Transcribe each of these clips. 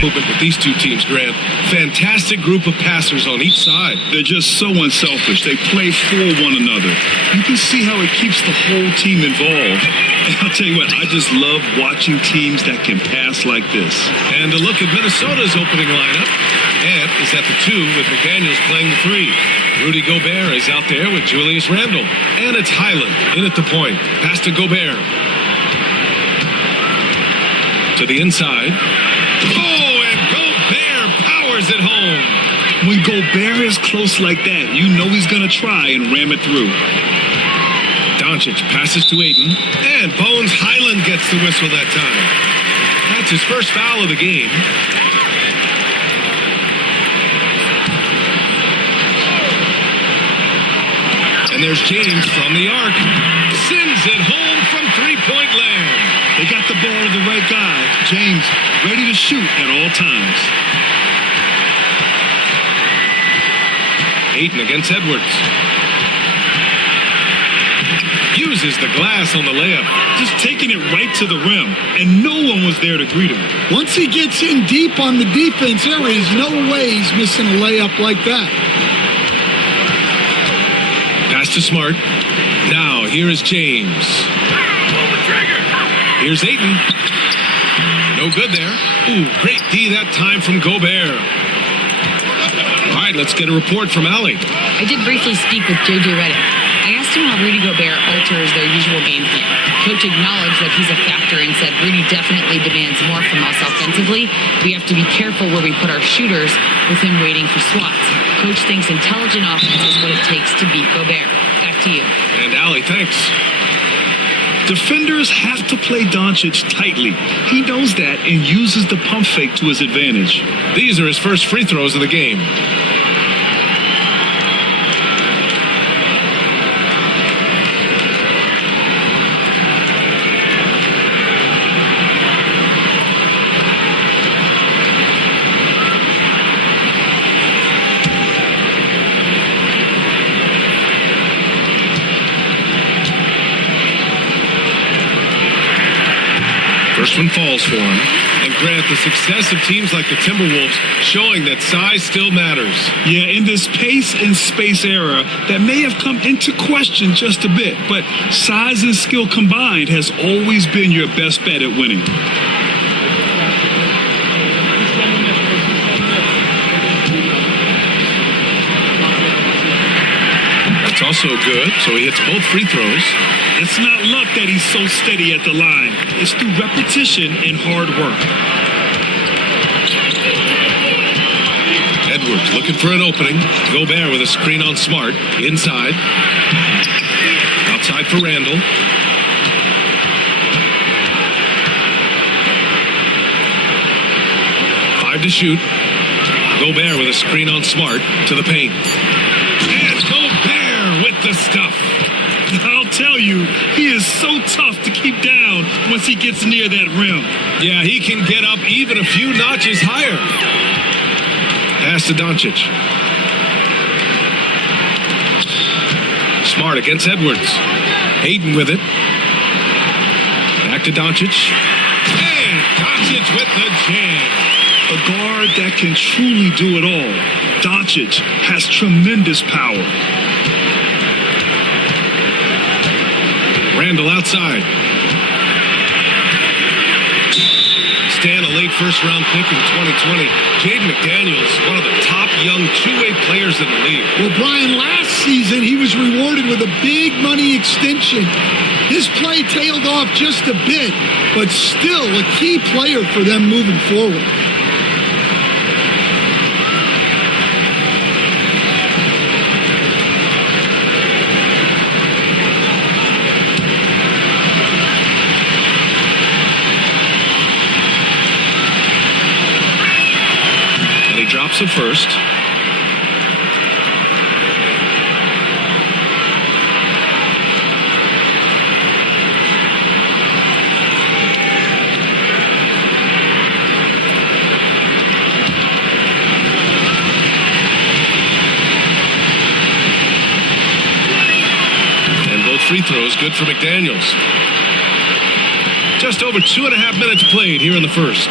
Movement with these two teams, Grant. Fantastic group of passers on each side. They're just so unselfish. They play for one another. You can see how it keeps the whole team involved. And I'll tell you what, I just love watching teams that can pass like this. And a look at Minnesota's opening lineup. Ant is at the 2 with McDaniels playing the 3. Rudy Gobert is out there with Julius Randle. And it's Highland in at the point. Pass to Gobert. To the inside. Oh, and Gobert powers it home. When Gobert is close like that, you know he's going to try and ram it through. Doncic passes to Ayton. And Bones Highland gets the whistle that time. That's his first foul of the game. And there's James from the arc. Sends it home from three-point land. They got the ball to the right guy. James ready to shoot at all times. Ayton against Edwards. Uses the glass on the layup. Just taking it right to the rim, and no one was there to greet him. Once he gets in deep on the defense, there is no way he's missing a layup like that. Pass to Smart. Now, here is James. Here's Ayton. No good there. Ooh, great D that time from Gobert. All right, let's get a report from Allie. I did briefly speak with J.J. Redick. I asked him how Rudy Gobert alters their usual game plan. Coach acknowledged that he's a factor and said Rudy definitely demands more from us offensively. We have to be careful where we put our shooters with him waiting for swats. Coach thinks intelligent offense is what it takes to beat Gobert. Back to you. And Allie, thanks. Defenders have to play Doncic tightly. He knows that and uses the pump fake to his advantage. These are his first free throws of the game. First one falls for him. And Grant, the success of teams like the Timberwolves showing that size still matters. Yeah, in this pace and space era, that may have come into question just a bit, but size and skill combined has always been your best bet at winning. That's also good, so he hits both free throws. It's not luck that he's so steady at the line. It's through repetition and hard work. Edwards looking for an opening. Gobert with a screen on Smart. Inside. Outside for Randle. Five to shoot. Gobert with a screen on Smart to the paint. And Gobert with the stuff. I'll tell you, he is so tough to keep down once he gets near that rim. Yeah, he can get up even a few notches higher. Pass to Doncic. Smart against Edwards. Ayton with it. Back to Doncic. And Doncic with the jam. A guard that can truly do it all. Doncic has tremendous power. Randle outside. Stan, a late first-round pick in 2020. Jaden McDaniels, one of the top young two-way players in the league. Well, Brian, last season he was rewarded with a big money extension. His play tailed off just a bit, but still a key player for them moving forward. Drops it first. And both free throws good for McDaniels. Just over 2.5 minutes played here in the first.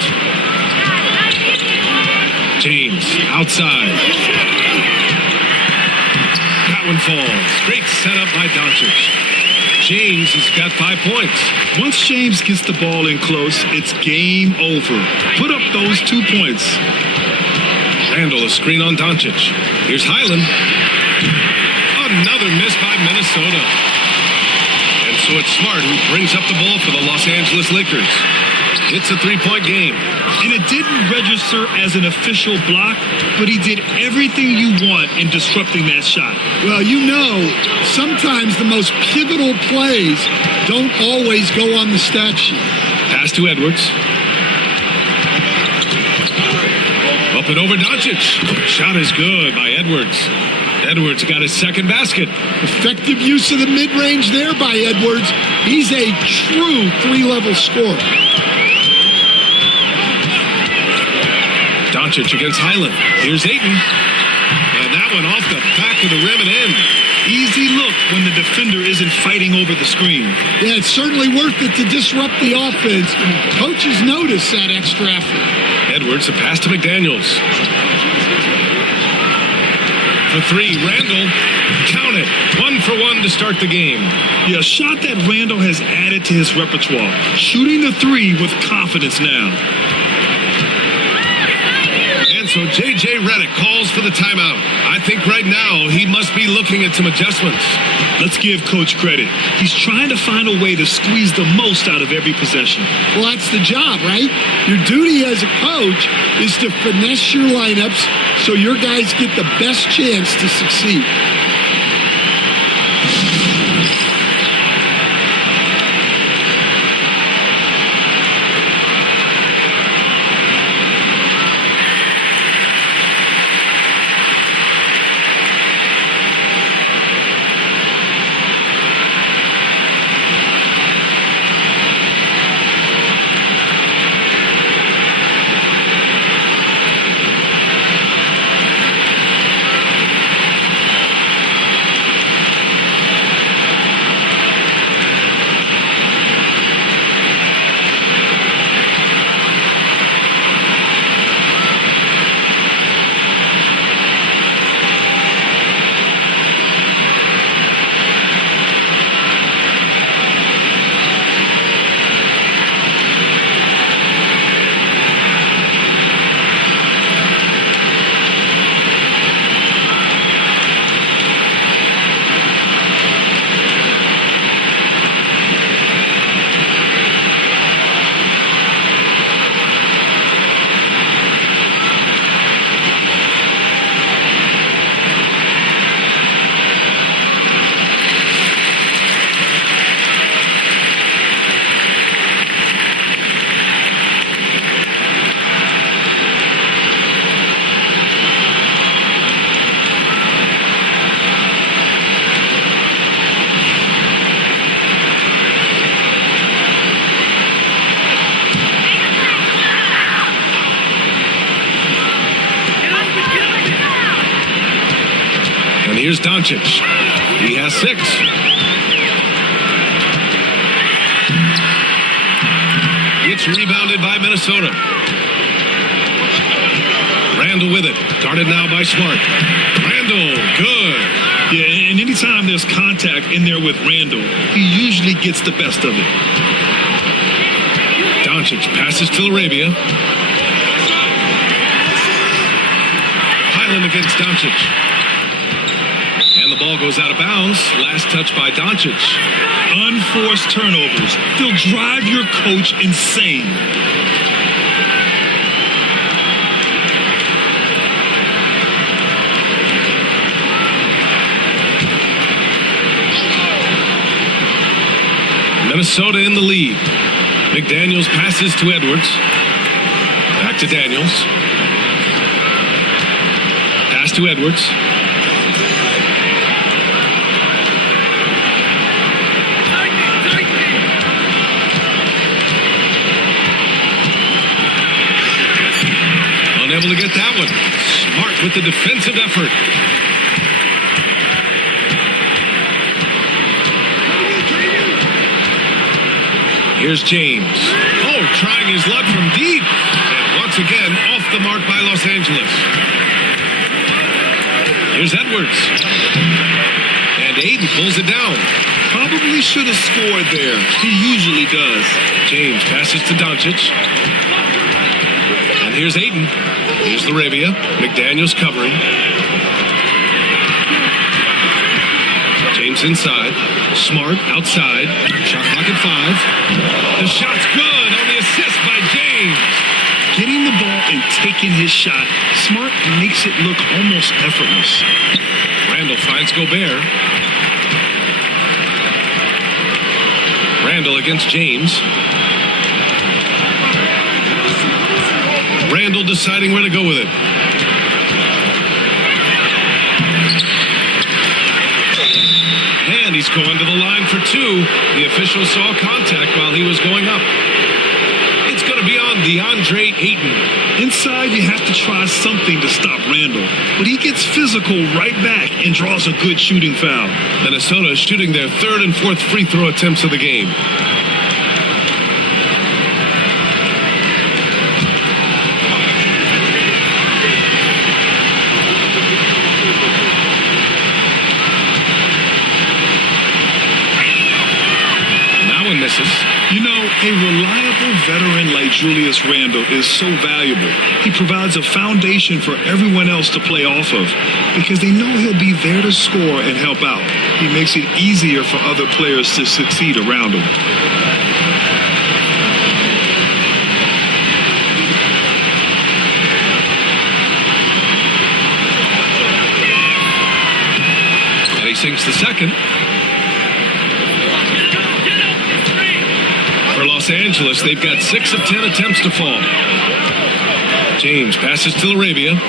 James outside. That one falls. Great setup by Doncic. James has got 5 points. Once James gets the ball in close, it's game over. Put up those 2 points. Randall, a screen on Doncic. Here's Highland. Another miss by Minnesota. And so it's Smart who brings up the ball for the Los Angeles Lakers. It's a 3-point game. And it didn't register as an official block, but he did everything you want in disrupting that shot. Well, you know, sometimes the most pivotal plays don't always go on the stat sheet. Pass to Edwards. Up and over Doncic. Shot is good by Edwards. Edwards got his second basket. Effective use of the mid-range there by Edwards. He's a true 3-level scorer. Doncic against Highland. Here's Ayton. And that one off the back of the rim and in. Easy look when the defender isn't fighting over the screen. Yeah, it's certainly worth it to disrupt the offense. Coaches notice that extra effort. Edwards, a pass to McDaniels. For 3, Randall. Count it. 1 for 1 to start the game. Yeah, a shot that Randall has added to his repertoire. Shooting the 3 with confidence now. So J.J. Redick calls for the timeout. I think right now he must be looking at some adjustments. Let's give Coach credit. He's trying to find a way to squeeze the most out of every possession. Well, that's the job, right? Your duty as a coach is to finesse your lineups so your guys get the best chance to succeed. Here's Doncic. He has 6. It's rebounded by Minnesota. Randall with it. Guarded now by Smart. Randall, good. Yeah, and anytime there's contact in there with Randall, he usually gets the best of it. Doncic passes to Arabia. Highland against Doncic. And the ball goes out of bounds. Last touch by Doncic. Unforced turnovers. They'll drive your coach insane. Minnesota in the lead. McDaniels passes to Edwards. Back to Daniels. Pass to Edwards. Unable to get that one. Smart with the defensive effort. Here's James. Oh, trying his luck from deep. And once again, off the mark by Los Angeles. Here's Edwards. And Aiden pulls it down. Probably should have scored there. He usually does. James passes to Doncic. And here's Aiden. Here's LaRavia. McDaniels covering. James inside. Smart outside. Shot clock at 5. The shot's good on the assist by James. Getting the ball and taking his shot, Smart makes it look almost effortless. Randall finds Gobert. Randall against James. Randall deciding where to go with it. And he's going to the line for 2. The official saw contact while he was going up. It's going to be on DeAndre Ayton. Inside, you have to try something to stop Randall, but he gets physical right back and draws a good shooting foul. Minnesota is shooting their 3rd and 4th free throw attempts of the game. Now one misses. You know, a reliable veteran like Julius Randle is so valuable. He provides a foundation for everyone else to play off of because they know he'll be there to score and help out. He makes it easier for other players to succeed around him. And he sinks the second. For Los Angeles, they've got 6 of 10 attempts to fall. James passes to LaRavia.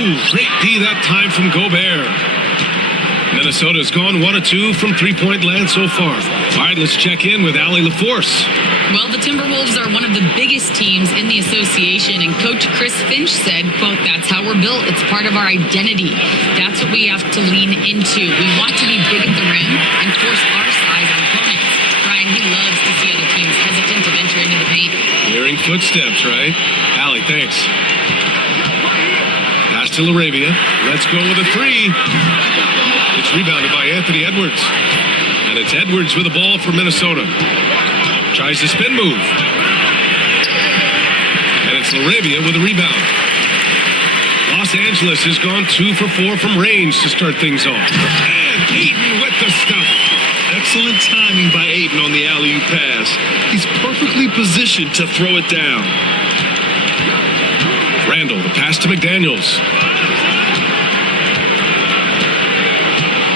Ooh, great D that time from Gobert. Minnesota's gone 1 of 2 from three-point land so far. All right, let's check in with Allie LaForce. Well, the Timberwolves are one of the biggest teams in the association, and Coach Chris Finch said, quote, "That's how we're built. It's part of our identity. That's what we have to lean into. We want to be big at the rim and force our size on opponents." Brian, he loves to see other teams hesitant to venture into the paint. Hearing footsteps, right? Allie, thanks. Pass to LaRavia. Let's go with a 3. It's rebounded by Anthony Edwards. And it's Edwards with the ball for Minnesota. Tries the spin move. And it's LaRavia with a rebound. Los Angeles has gone 2 for 4 from range to start things off. And Ayton with the stuff. Excellent timing by Ayton on the alley-oop pass. He's perfectly positioned to throw it down. Randall, the pass to McDaniels.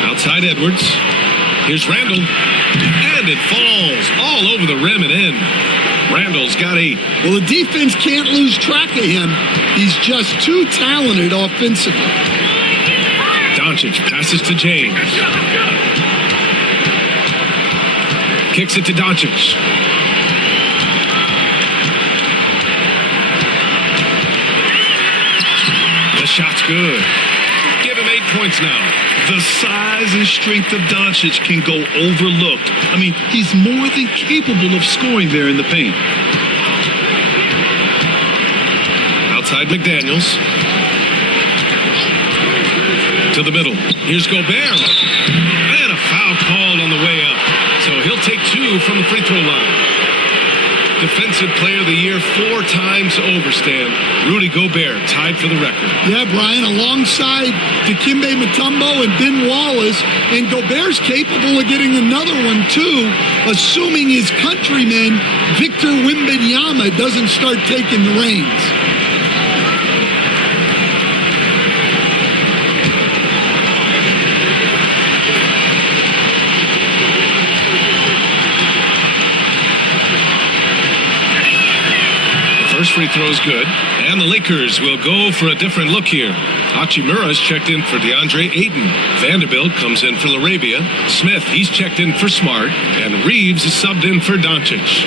Outside Edwards. Here's Randall. And it falls all over the rim and in. Randall's got 8. Well, the defense can't lose track of him. He's just too talented offensively. Doncic passes to James. Kicks it to Doncic. The shot's good. Give him 8 points now. The size and strength of Doncic can go overlooked. I mean, he's more than capable of scoring there in the paint. Outside McDaniels. To the middle. Here's Gobert. And a foul called on the way up. So he'll take 2 from the free throw line. Defensive Player of the Year 4 times over, Stan. Rudy Gobert tied for the record. Yeah, Brian, alongside Dikembe Mutombo and Ben Wallace, and Gobert's capable of getting another one too, assuming his countryman Victor Wembanyama doesn't start taking the reins. First free throw is good, and the Lakers will go for a different look here. Hachimura's checked in for DeAndre Ayton. Vanderbilt comes in for LaRavia. Smith, he's checked in for Smart, and Reeves is subbed in for Doncic.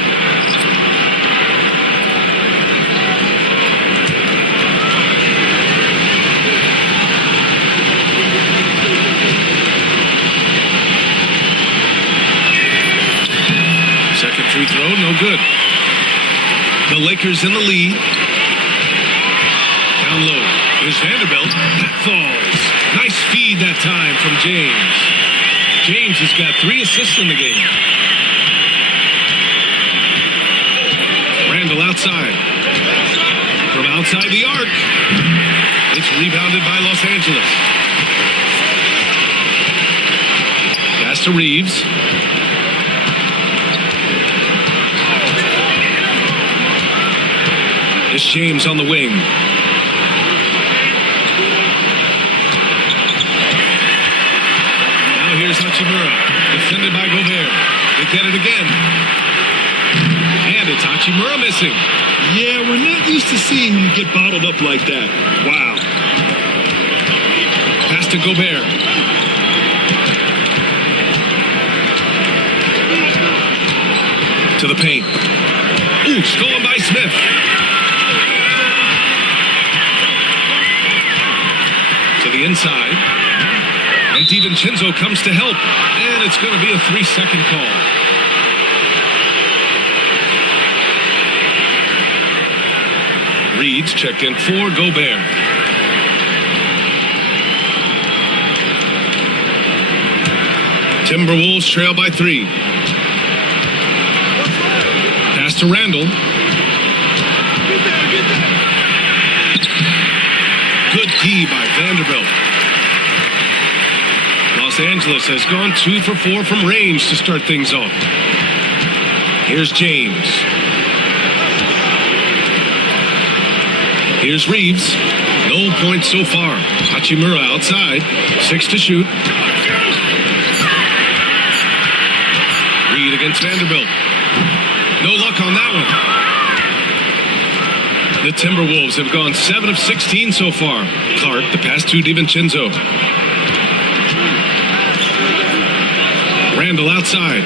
no good. The Lakers in the lead. Down low. Here's Vanderbilt. That falls. Nice feed that time from James. James has got 3 assists in the game. Randall outside. From outside the arc. It's rebounded by Los Angeles. Pass to Reeves. It's James on the wing. Now here's Hachimura. Defended by Gobert. They get it again. And it's Hachimura missing. Yeah, we're not used to seeing him get bottled up like that. Wow. Pass to Gobert. To the paint. Ooh, stolen by Smith. To the inside. And DiVincenzo comes to help. And it's going to be a 3-second call. Reeds checked in for Gobert. Timberwolves trail by 3. Pass to Randall. Good D by Vanderbilt. Los Angeles has gone 2 for 4 from range to start things off. Here's James. Here's Reeves. No points so far. Hachimura outside. 6 to shoot. Reed against Vanderbilt. No luck on that one. The Timberwolves have gone 7 of 16 so far. Clark, the pass to DiVincenzo. Randall outside.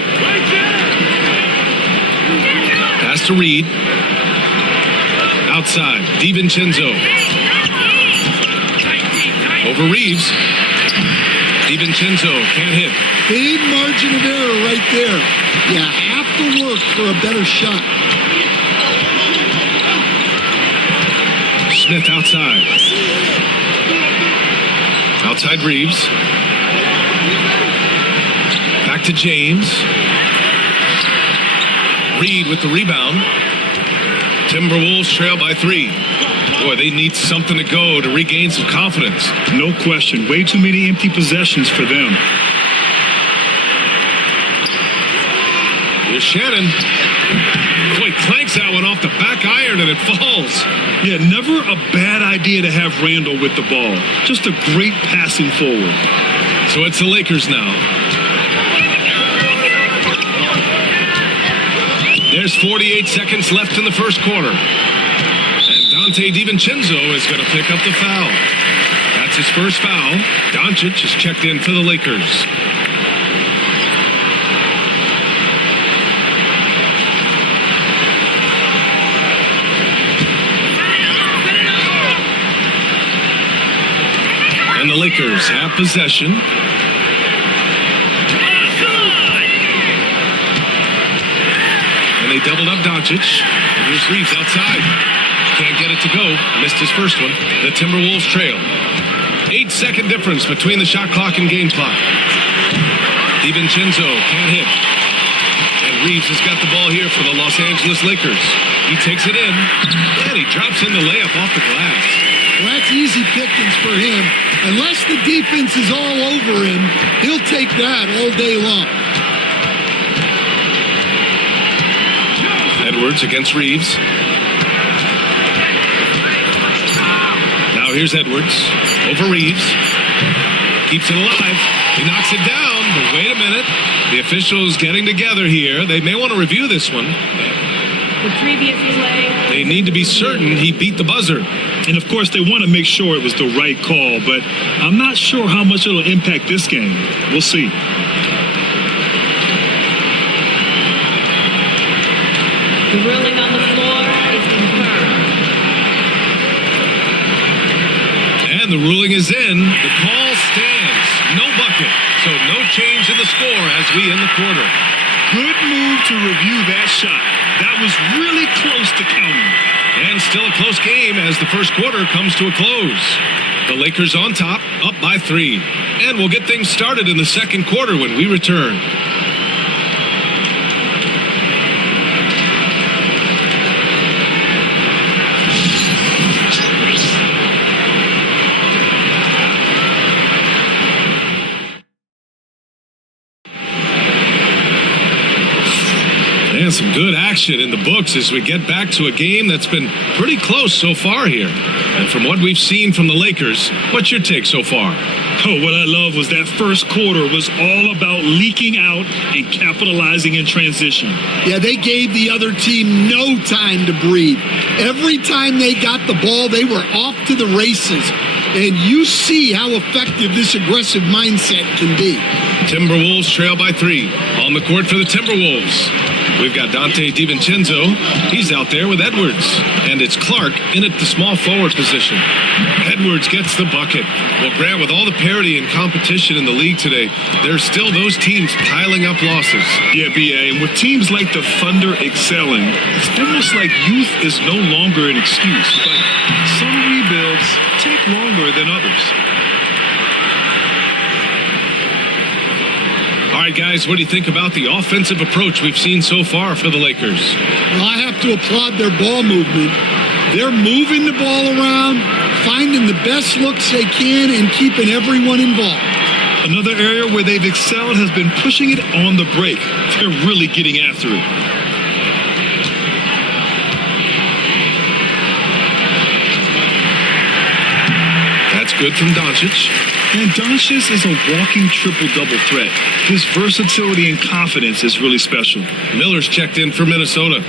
Pass to Reed. Outside, DiVincenzo. Over Reeves. DiVincenzo can't hit. Big margin of error right there. You have to work for a better shot. Smith outside. Outside Reeves. Back to James. Reed with the rebound. Timberwolves trail by 3. Boy, they need something to go to regain some confidence. No question. Way too many empty possessions for them. Here's Shannon. Boy, clanks that one off the back iron and it falls. Yeah, never a bad idea to have Randall with the ball. Just a great passing forward. So it's the Lakers now. There's 48 seconds left in the first quarter. And Dante DiVincenzo is going to pick up the foul. That's his first foul. Doncic is checked in for the Lakers. And the Lakers have possession. They doubled up Doncic. And here's Reeves outside. Can't get it to go. Missed his first one. The Timberwolves trail. 8-second difference between the shot clock and game clock. DiVincenzo can't hit. And Reeves has got the ball here for the Los Angeles Lakers. He takes it in. And he drops in the layup off the glass. Well, that's easy pickings for him. Unless the defense is all over him, he'll take that all day long. Edwards against Reeves. Now here's Edwards. Over Reeves. Keeps it alive. He knocks it down, but wait a minute. The officials getting together here. They may want to review this one. The previous play. They need to be certain he beat the buzzer. And of course, they want to make sure it was the right call, but I'm not sure how much it'll impact this game. We'll see. The ruling on the floor is confirmed. And the ruling is in. The call stands. No bucket. So no change in the score as we end the quarter. Good move to review that shot. That was really close to counting. And still a close game as the first quarter comes to a close. The Lakers on top, up by 3. And we'll get things started in the second quarter when we return. And some good action in the books as we get back to a game that's been pretty close so far here. And from what we've seen from the Lakers, what's your take so far? Oh, what I love was that first quarter was all about leaking out and capitalizing in transition. Yeah, they gave the other team no time to breathe. Every time they got the ball, they were off to the races. And you see how effective this aggressive mindset can be. Timberwolves trail by 3. On the court for the Timberwolves, we've got Dante DiVincenzo. He's out there with Edwards. And it's Clark in at the small forward position. Edwards gets the bucket. Well, Grant, with all the parity and competition in the league today, there's still those teams piling up losses. Yeah, B.A., and with teams like the Thunder excelling, it's almost like youth is no longer an excuse. But some rebuilds take longer than others. All right, guys, what do you think about the offensive approach we've seen so far for the Lakers? Well, I have to applaud their ball movement. They're moving the ball around, finding the best looks they can, and keeping everyone involved. Another area where they've excelled has been pushing it on the break. They're really getting after it. That's good from Doncic. And Doncic is a walking triple-double threat. His versatility and confidence is really special. Miller's checked in for Minnesota.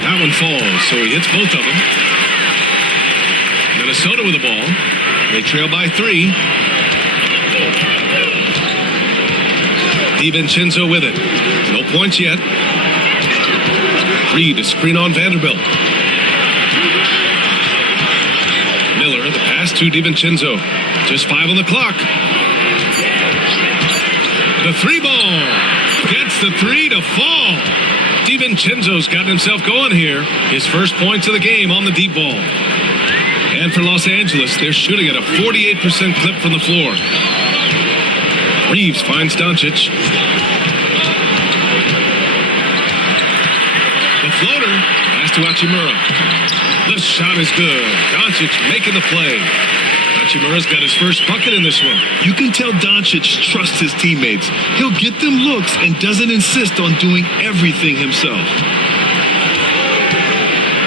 That one falls, so he hits both of them. Minnesota with the ball. They trail by 3. DiVincenzo with it. No points yet. Reed to screen on Vanderbilt. Miller, the pass to DiVincenzo. Just 5 on the clock. The 3 ball. Gets the 3 to fall. DiVincenzo's gotten himself going here. His first points of the game on the deep ball. And for Los Angeles, they're shooting at a 48% clip from the floor. Reeves finds Doncic. The floater, pass to Hachimura. The shot is good. Doncic making the play. Hachimura's got his first bucket in this one. You can tell Doncic trusts his teammates. He'll get them looks and doesn't insist on doing everything himself.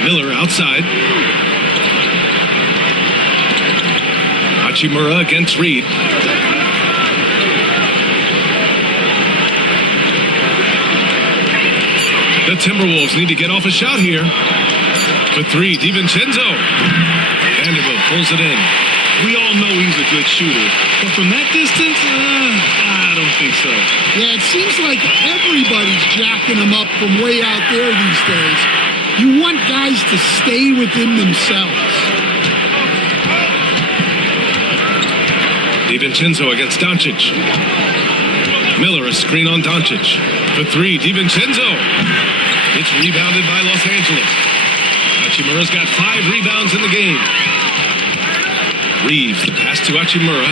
Miller outside. Hachimura against Reed. The Timberwolves need to get off a shot here. For 3, DiVincenzo. Vanderbilt pulls it in. We all know he's a good shooter, but from that distance, I don't think so. Yeah, it seems like everybody's jacking him up from way out there these days. You want guys to stay within themselves. DiVincenzo against Doncic. Miller, a screen on Doncic. For 3, DiVincenzo. It's rebounded by Los Angeles. Hachimura's got 5 rebounds in the game. Reeves, the pass to Hachimura.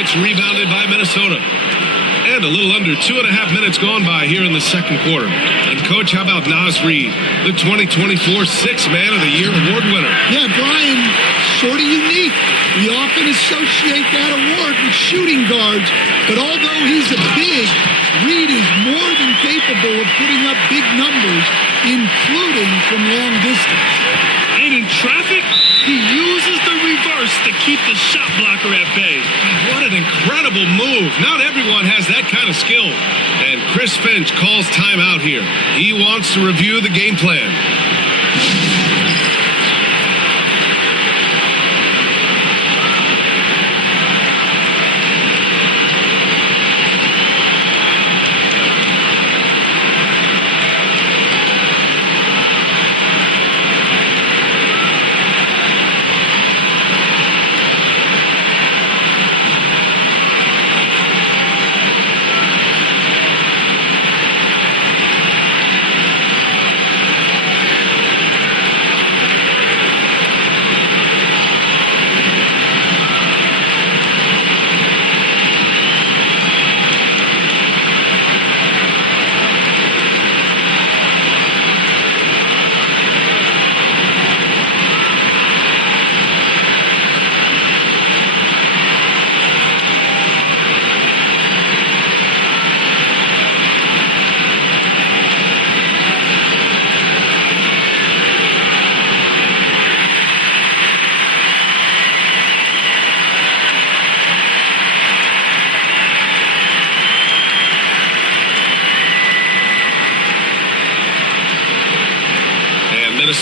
It's rebounded by Minnesota. And a little under 2.5 minutes gone by here in the second quarter. And, Coach, how about Naz Reid, the 2024 Sixth Man of the Year award winner? Yeah, Brian, sort of unique. We often associate that award with shooting guards, but although he's a big, Reid is more than capable of putting up big numbers, including from long distance. And in traffic, he uses the reverse to keep the shot blocker at bay. What an incredible move. Not everyone has that kind of skill. And Chris Finch calls timeout here. He wants to review the game plan.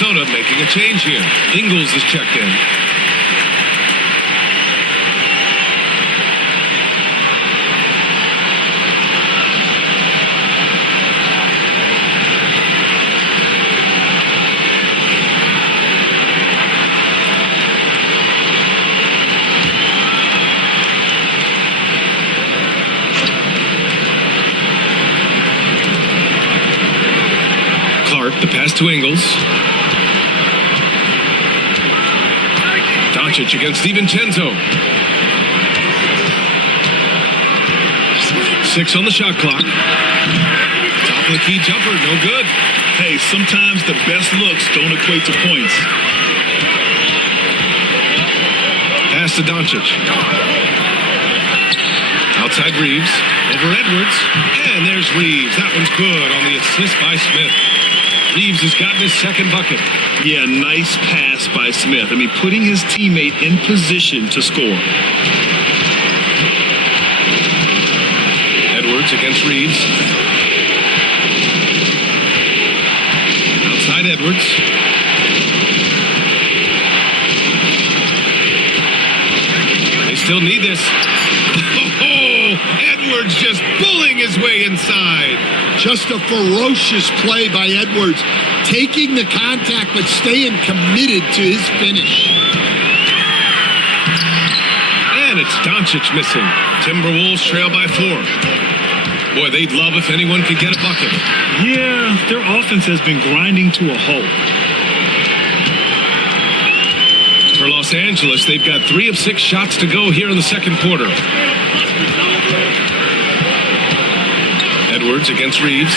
Minnesota making a change here. Ingles is checked in. The pass to Ingles. Doncic against DiVincenzo. 6 on the shot clock. Top of the key jumper, no good. Hey, sometimes the best looks don't equate to points. Pass to Doncic. Outside Reeves. Over Edwards. And there's Reeves. That one's good on the assist by Smith. Reeves has gotten his second bucket. Yeah, nice pass by Smith. I mean, putting his teammate in position to score. Edwards against Reeves. Outside Edwards. They still need this. Oh, Edwards just bullying his way inside. Just a ferocious play by Edwards, taking the contact but staying committed to his finish. And it's Doncic missing. Timberwolves trail by 4. Boy, they'd love if anyone could get a bucket. Yeah, their offense has been grinding to a halt. For Los Angeles, they've got 3 of 6 shots to go here in the second quarter. Edwards against Reeves.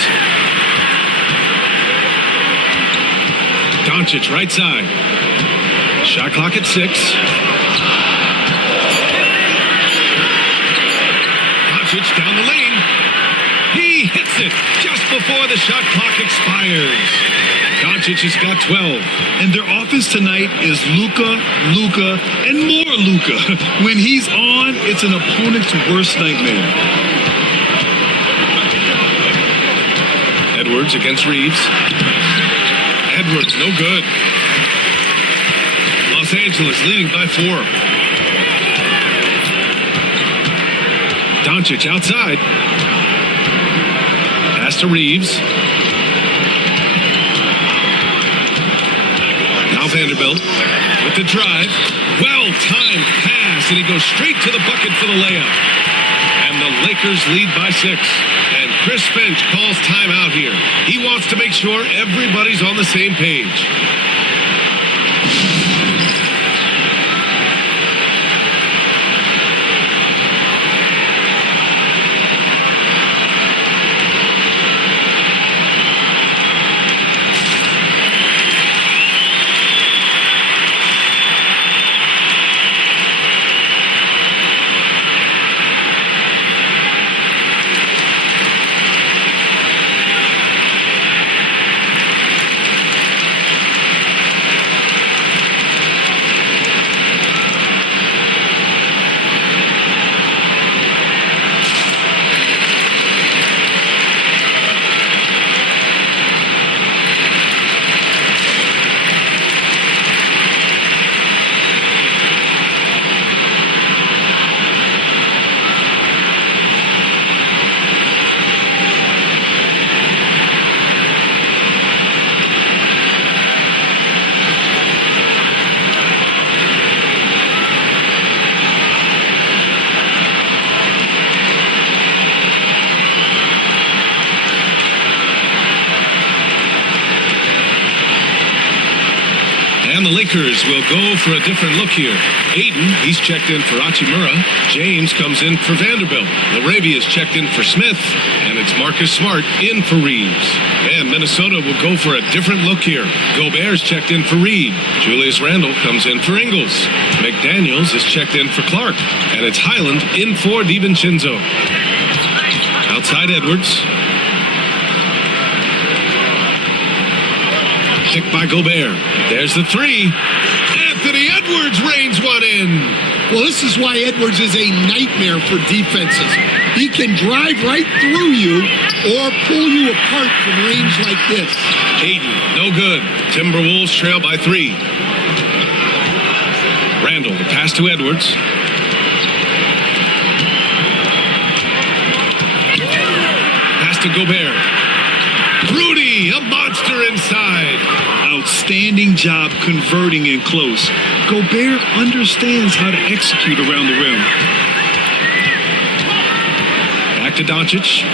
Doncic right side. Shot clock at 6. Doncic down the lane. He hits it just before the shot clock expires. Doncic has got 12. And their offense tonight is Luka, and more Luka. When he's on, it's an opponent's worst nightmare. Edwards against Reeves. Edwards, no good. Los Angeles leading by 4. Doncic outside. Pass to Reeves. Now Vanderbilt with the drive. Well-timed pass, and he goes straight to the bucket for the layup. And the Lakers lead by 6. And Chris Finch calls timeout here. He wants to make sure everybody's on the same page. And the Lakers will go for a different look here. Aiden, he's checked in for Hachimura. James comes in for Vanderbilt. Laravia is checked in for Smith. And it's Marcus Smart in for Reeves. And Minnesota will go for a different look here. Gobert's checked in for Reed. Julius Randle comes in for Ingles. McDaniels is checked in for Clark. And it's Highland in for DiVincenzo. Outside Edwards. Picked by Gobert. There's the 3. Anthony Edwards rains one in. Well, this is why Edwards is a nightmare for defenses. He can drive right through you or pull you apart from range like this. Hayden, no good. Timberwolves trail by 3. Randall, the pass to Edwards. Pass to Gobert. Rudy, a monster inside. Outstanding job converting in close. Gobert understands how to execute around the rim. Back to Doncic.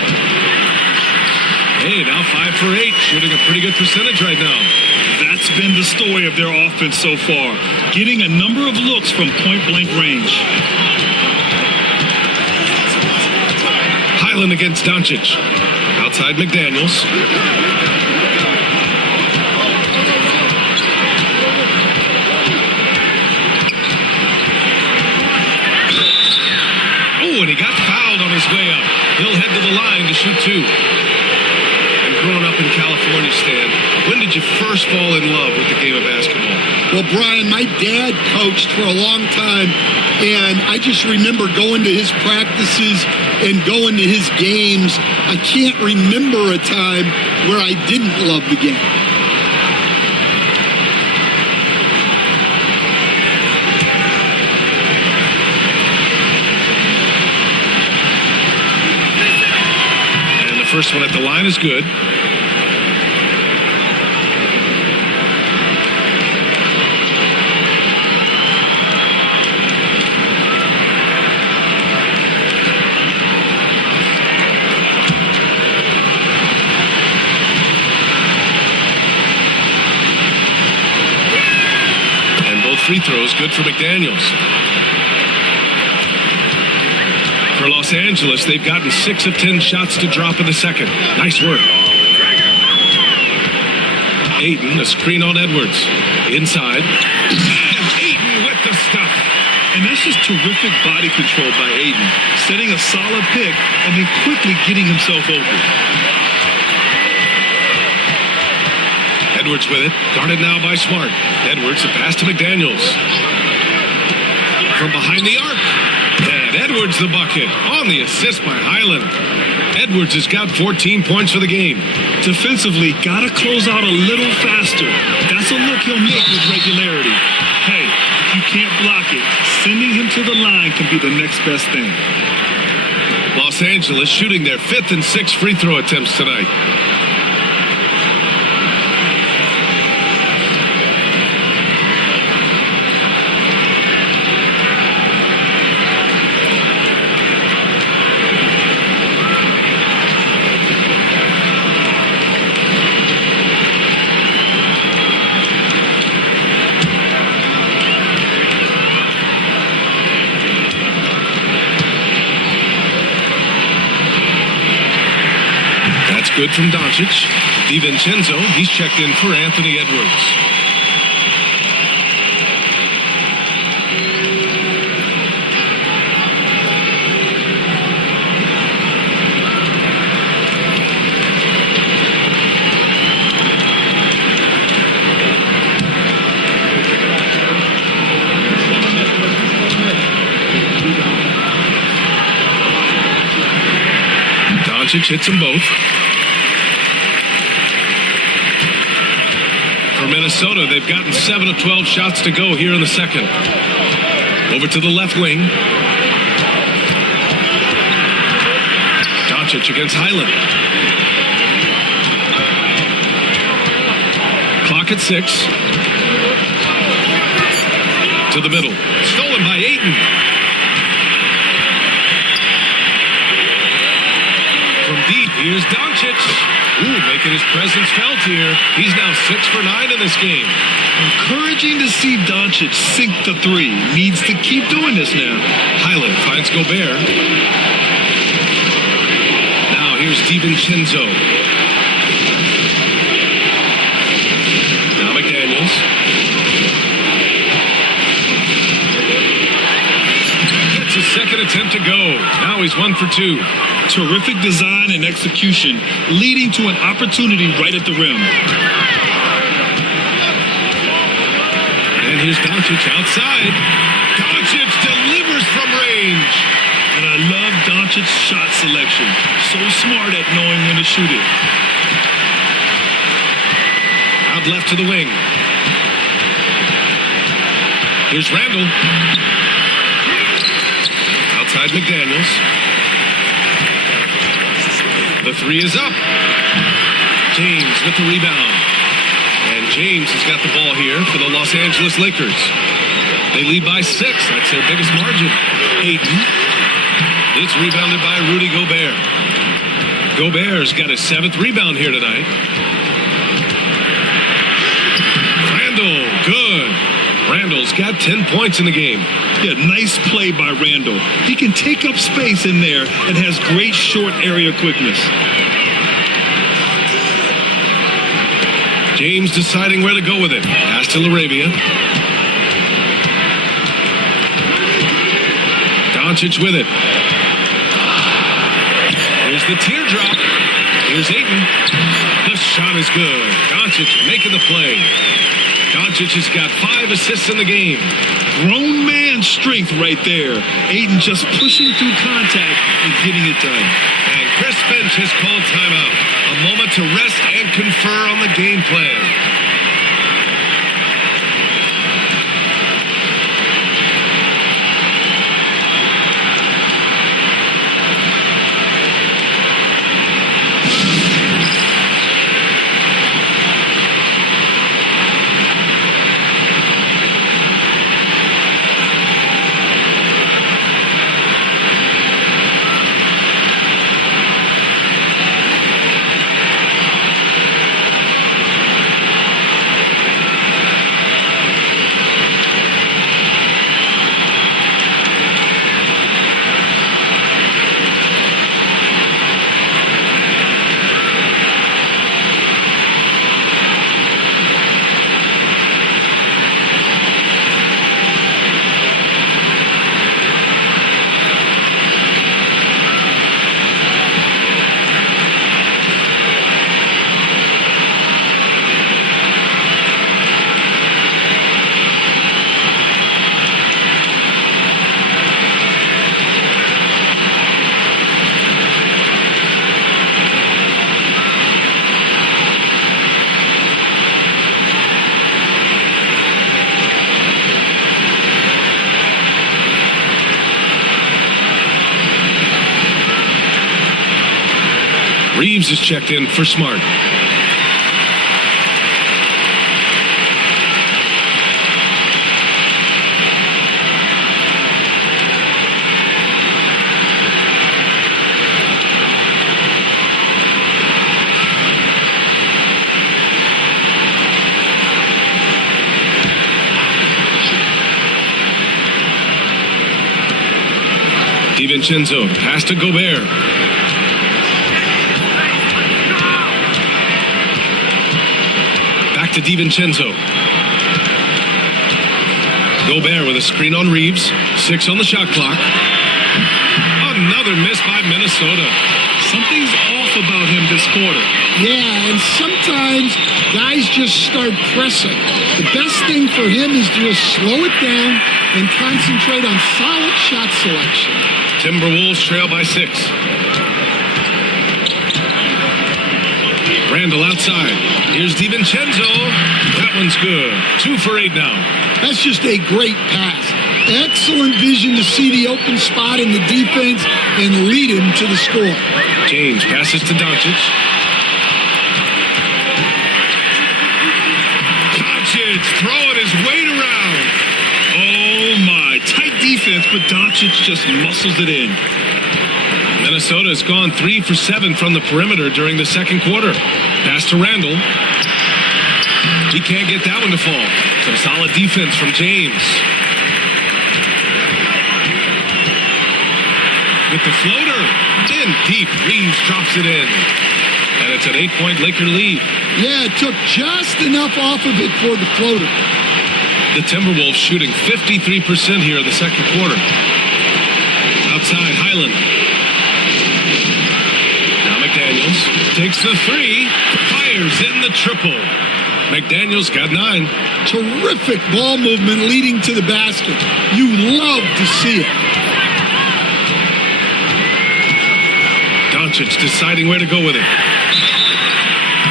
Hey, now 5 for 8, shooting a pretty good percentage right now. That's been the story of their offense so far, getting a number of looks from point-blank range. Highland against Doncic. Outside McDaniels. Oh, and he got fouled on his way up. He'll head to the line to shoot 2. And growing up in California, Stan, when did you first fall in love with the game of basketball? Well, Brian, my dad coached for a long time, and I just remember going to his practices and going to his games. I can't remember a time where I didn't love the game. And the first one at the line is good. Free throws, good for McDaniels. For Los Angeles, they've gotten 6 of 10 shots to drop in the second. Nice work. Ayton, a screen on Edwards. Inside. And Ayton with the stuff. And that's just terrific body control by Ayton, setting a solid pick and then quickly getting himself open. Edwards with it, guarded now by Smart. Edwards, the pass to McDaniels. From behind the arc. And Edwards the bucket on the assist by Highland. Edwards has got 14 points for the game. Defensively, gotta close out a little faster. That's a look he'll make with regularity. Hey, if you can't block it, sending him to the line can be the next best thing. Los Angeles shooting their 5th and 6th free throw attempts tonight. Good from Doncic. DiVincenzo, he's checked in for Anthony Edwards. Doncic hits them both. For Minnesota, they've gotten 7 of 12 shots to go here in the second. Over to the left wing. Doncic against Highland. Clock at 6. To the middle. Stolen by Ayton. From deep, here's Doncic. Ooh, making his presence felt here. He's now 6 for 9 in this game. Encouraging to see Doncic sink the 3. Needs to keep doing this now. Highland finds Gobert. Now here's DiVincenzo. Now McDaniels. That's his second attempt to go. Now he's 1 for 2. Terrific design and execution, leading to an opportunity right at the rim. And here's Doncic outside. Doncic delivers from range. And I love Doncic Doncic's shot selection. So smart at knowing when to shoot it. Out left to the wing. Here's Randall. Outside McDaniels. The three is up. James with the rebound. And James has got the ball here for the Los Angeles Lakers. They lead by 6. That's their biggest margin. Ayton. It's rebounded by Rudy Gobert. Gobert's got his 7th rebound here tonight. Randall, good. Randall's got 10 points in the game. Yeah, nice play by Randall. He can take up space in there and has great short area quickness. James deciding where to go with it. Pass to Laravia. Doncic with it. Here's the teardrop. Here's Ayton. The shot is good. Doncic making the play. Doncic has got 5 assists in the game. Grown man strength right there. Ayton just pushing through contact and getting it done. And Chris Finch has called timeout. A moment to rest and confer on the game plan. Reeves is checked in for Smart. DiVincenzo, pass to Gobert. To DiVincenzo. Gobert with a screen on Reeves. 6 on the shot clock. Another miss by Minnesota. Something's off about him this quarter. Yeah, and sometimes guys just start pressing. The best thing for him is to just slow it down and concentrate on solid shot selection. Timberwolves trail by 6. Randall outside. Here's DiVincenzo. That one's good. 2 for 8 now. That's just a great pass. Excellent vision to see the open spot in the defense and lead him to the score. James passes to Doncic. Doncic throwing his weight around. Oh my, tight defense, but Doncic just muscles it in. Minnesota has gone 3 for 7 from the perimeter during the second quarter. Pass to Randall. He can't get that one to fall. Some solid defense from James. With the floater. In deep. Reeves drops it in. And it's an 8-point Laker lead. Yeah, it took just enough off of it for the floater. The Timberwolves shooting 53% here in the second quarter. Outside, Highland. Now McDaniels takes the 3. Fires in the triple. McDaniels got 9. Terrific ball movement leading to the basket. You love to see it. Doncic deciding where to go with it.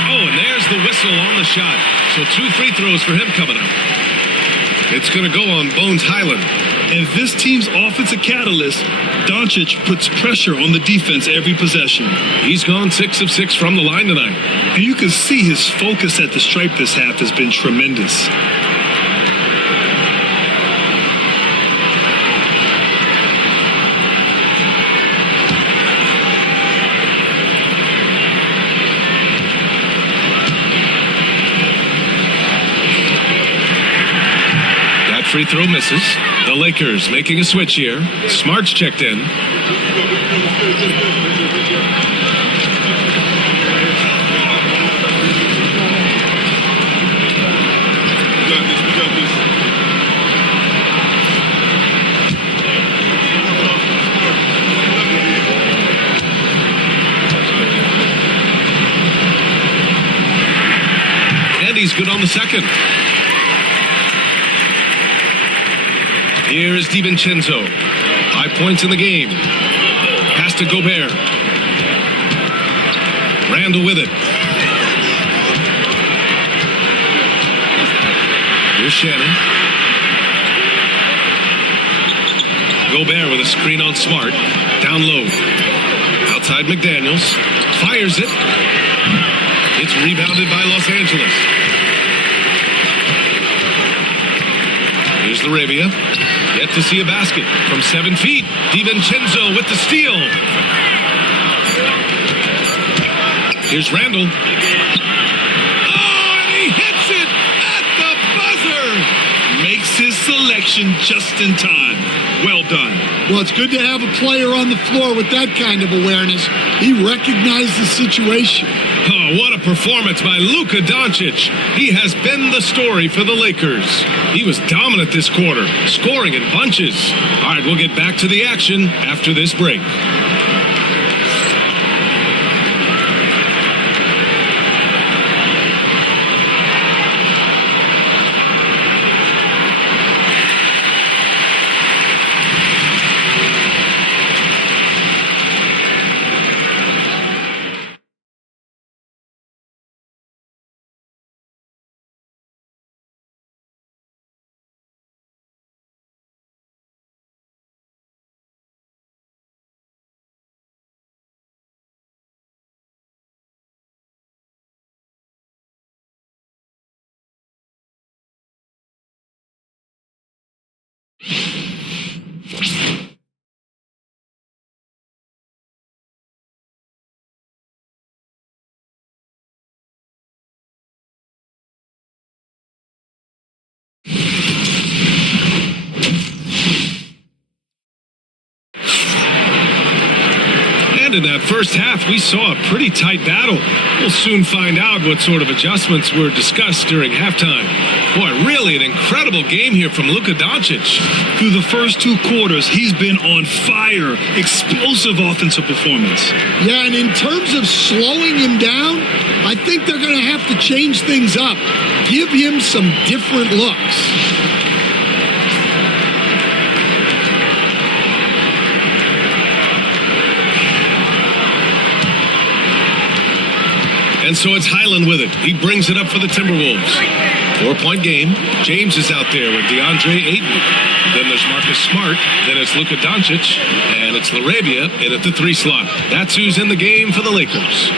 Oh, and there's the whistle on the shot. So 2 free throws for him coming up. It's going to go on Bones Highland. And this team's offensive catalyst, Doncic puts pressure on the defense every possession. He's gone 6 of 6 from the line tonight. And you can see his focus at the stripe this half has been tremendous. Free throw misses. The Lakers making a switch here. Smart's checked in. And he's good on the second. Here is DiVincenzo. 5 points in the game. Pass to Gobert. Randall with it. Here's Shannon. Gobert with a screen on Smart. Down low. Outside McDaniels. Fires it. It's rebounded by Los Angeles. Here's Laravia. Yet to see a basket from 7 feet. DiVincenzo with the steal. Here's Randall. Oh, and he hits it at the buzzer. Makes his selection just in time. Well done. Well, it's good to have a player on the floor with that kind of awareness. He recognized the situation. Oh, what a performance by Luka Doncic. He has been the story for the Lakers. He was dominant this quarter, scoring in bunches. All right, we'll get back to the action after this break. In that first half, we saw a pretty tight battle. We'll soon find out what sort of adjustments were discussed during halftime. Boy, really an incredible game here from Luka Doncic. Through the first 2 quarters, he's been on fire. Explosive offensive performance. Yeah, and in terms of slowing him down, I think they're going to have to change things up. Give him some different looks. And so it's Highland with it. He brings it up for the Timberwolves. 4-point game. James is out there with DeAndre Ayton. Then there's Marcus Smart. Then it's Luka Doncic. And it's Laravia in at the 3 slot. That's who's in the game for the Lakers.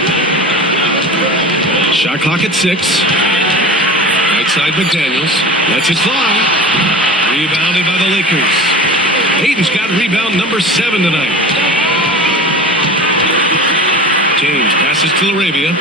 Shot clock at 6. Right side McDaniels. Lets it fly. Rebounded by the Lakers. Ayton's got rebound number 7 tonight. James passes to Laravia.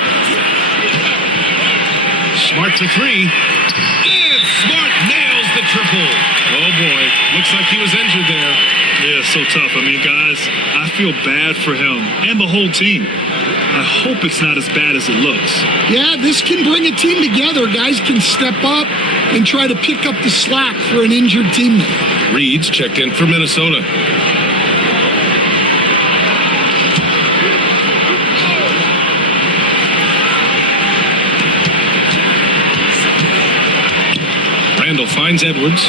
Smart for 3. And Smart nails the triple. Oh, boy. Looks like he was injured there. Yeah, so tough. I mean, guys, I feel bad for him and the whole team. I hope it's not as bad as it looks. Yeah, this can bring a team together. Guys can step up and try to pick up the slack for an injured teammate. Reed's checked in for Minnesota. Randall finds Edwards.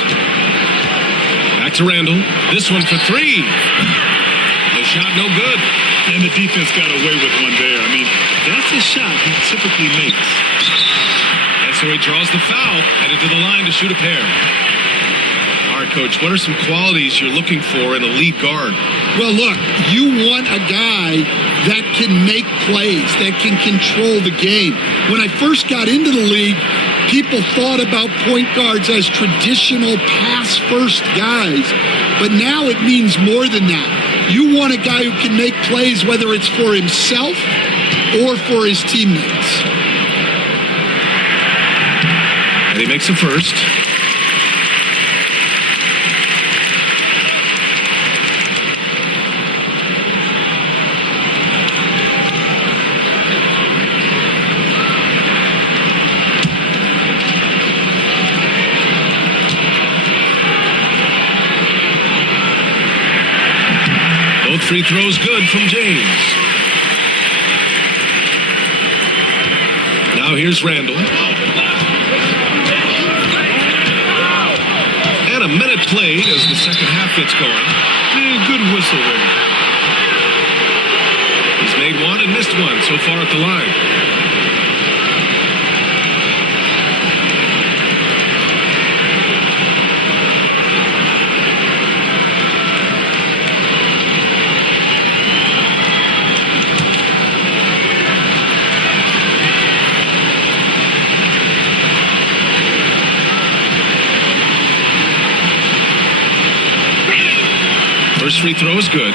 Back to Randall. This one for 3. The shot no good. And the defense got away with one there. I mean, that's a shot he typically makes. And so he draws the foul, headed to the line to shoot a pair. All right, Coach, what are some qualities you're looking for in a lead guard? Well, look, you want a guy that can make plays, that can control the game. When I first got into the league, people thought about point guards as traditional pass-first guys, but now it means more than that. You want a guy who can make plays, whether it's for himself or for his teammates. And he makes a first. Both free throws good from James. Now here's Randall. And a minute played as the second half gets going. Good whistle there. He's made one and missed one so far at the line. First free throw is good.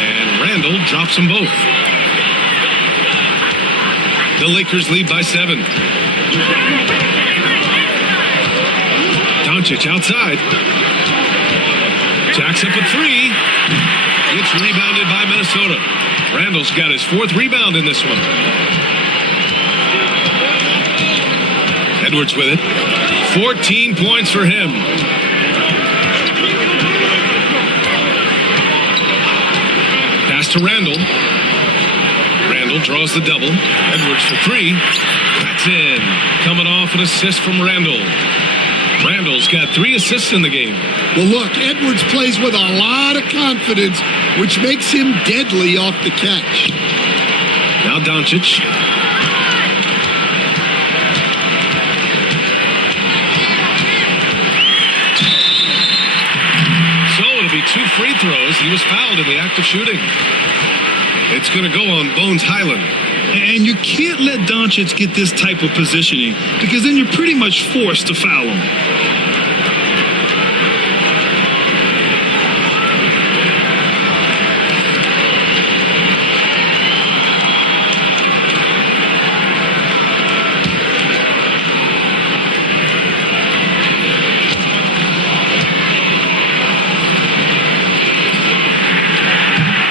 And Randall drops them both. The Lakers lead by 7. Doncic outside. Jacks up a 3. It's rebounded by Minnesota. Randall's got his 4th rebound in this one. Edwards with it. 14 points for him. Pass to Randall. Randall draws the double. Edwards for 3. That's in. Coming off an assist from Randall. Randall's got 3 assists in the game. Well, look, Edwards plays with a lot of confidence, which makes him deadly off the catch. Now Doncic. So it'll be 2 free throws. He was fouled in the act of shooting. It's going to go on Bones Highland. And you can't let Doncic get this type of positioning because then you're pretty much forced to foul him.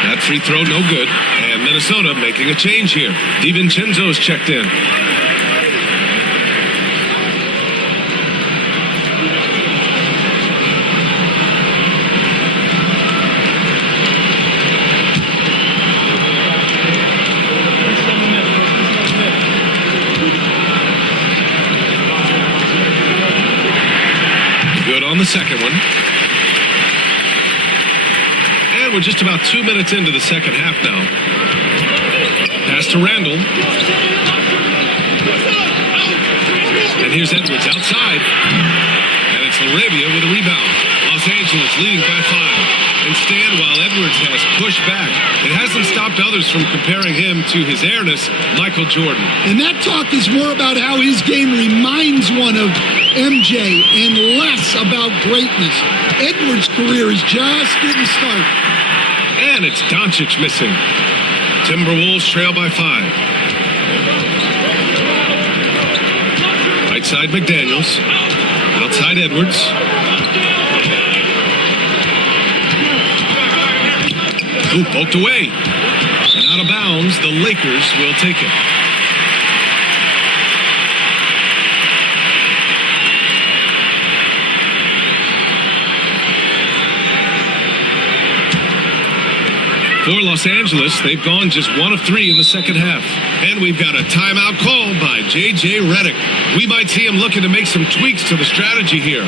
That free throw no good. And Minnesota making a change here. DiVincenzo's checked in. Good on the second one. And we're just about 2 minutes into the second half now. Pass to Randall. And here's Edwards outside. And it's Laravia with a rebound. Los Angeles leading by 5. And stand while Edwards has pushed back. It hasn't stopped others from comparing him to his airness, Michael Jordan. And that talk is more about how his game reminds one of MJ and less about greatness. Edwards' career is just getting started. And it's Doncic missing. Timberwolves trail by 5. Right side McDaniels. Outside Edwards. Ooh, poked away. And out of bounds, the Lakers will take it. For Los Angeles, they've gone just 1 of 3 in the second half. And we've got a timeout called by J.J. Redick. We might see him looking to make some tweaks to the strategy here.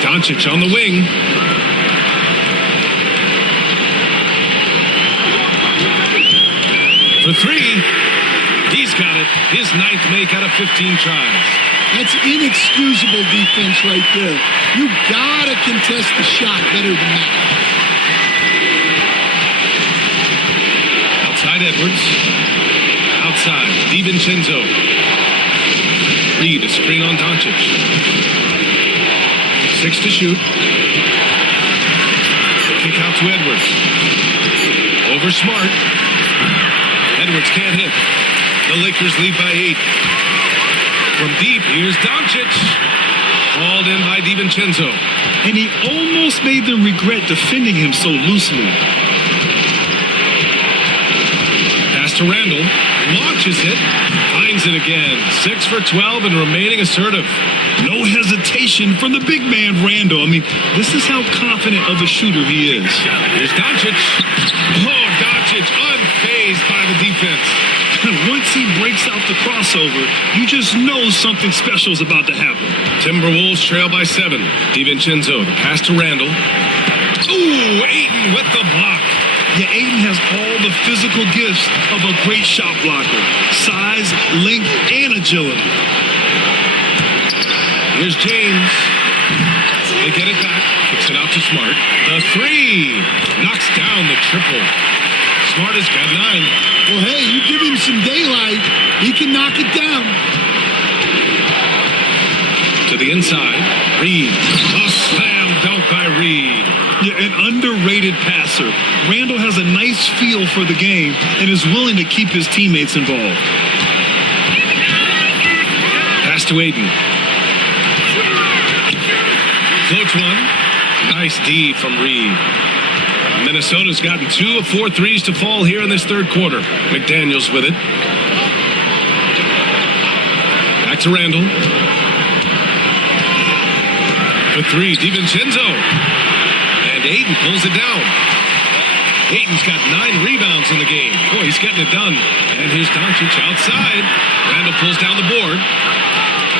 Doncic on the wing. For 3. He's got it. His 9th make out of 15 tries. That's inexcusable defense right there. You gotta contest the shot better than that. Outside Edwards. Outside DiVincenzo. Reed, a screen on Doncic. 6 to shoot. Kick out to Edwards. Over Smart. Edwards can't hit. The Lakers lead by 8. From deep, here's Doncic. Called in by DiVincenzo. And he almost made them regret defending him so loosely. Pass to Randall. Launches it. Finds it again. 6 for 12 and remaining assertive. No hesitation from the big man, Randall. I mean, this is how confident of a shooter he is. Here's Doncic. Oh, Doncic unfazed by the defense. Once he breaks out the crossover, you just know something special is about to happen. Timberwolves trail by 7. DiVincenzo, the pass to Randall. Ooh, Ayton with the block. Yeah, Ayton has all the physical gifts of a great shot blocker. Size, length, and agility. Here's James. They get it back. Kicks it out to Smart. The 3. Knocks down the triple. Smart has got 9. Well, hey, you give him some daylight, he can knock it down. To the inside. Reed. A slam dunk by Reed. Yeah, an underrated passer. Randall has a nice feel for the game and is willing to keep his teammates involved. Pass to Ayton. Floats one. Nice D from Reed. Minnesota's gotten 2 of 4 threes to fall here in this third quarter. McDaniels with it. Back to Randall. For 3, DiVincenzo. And Ayton pulls it down. Ayton's got 9 rebounds in the game. Boy, he's getting it done. And here's Doncic outside. Randall pulls down the board.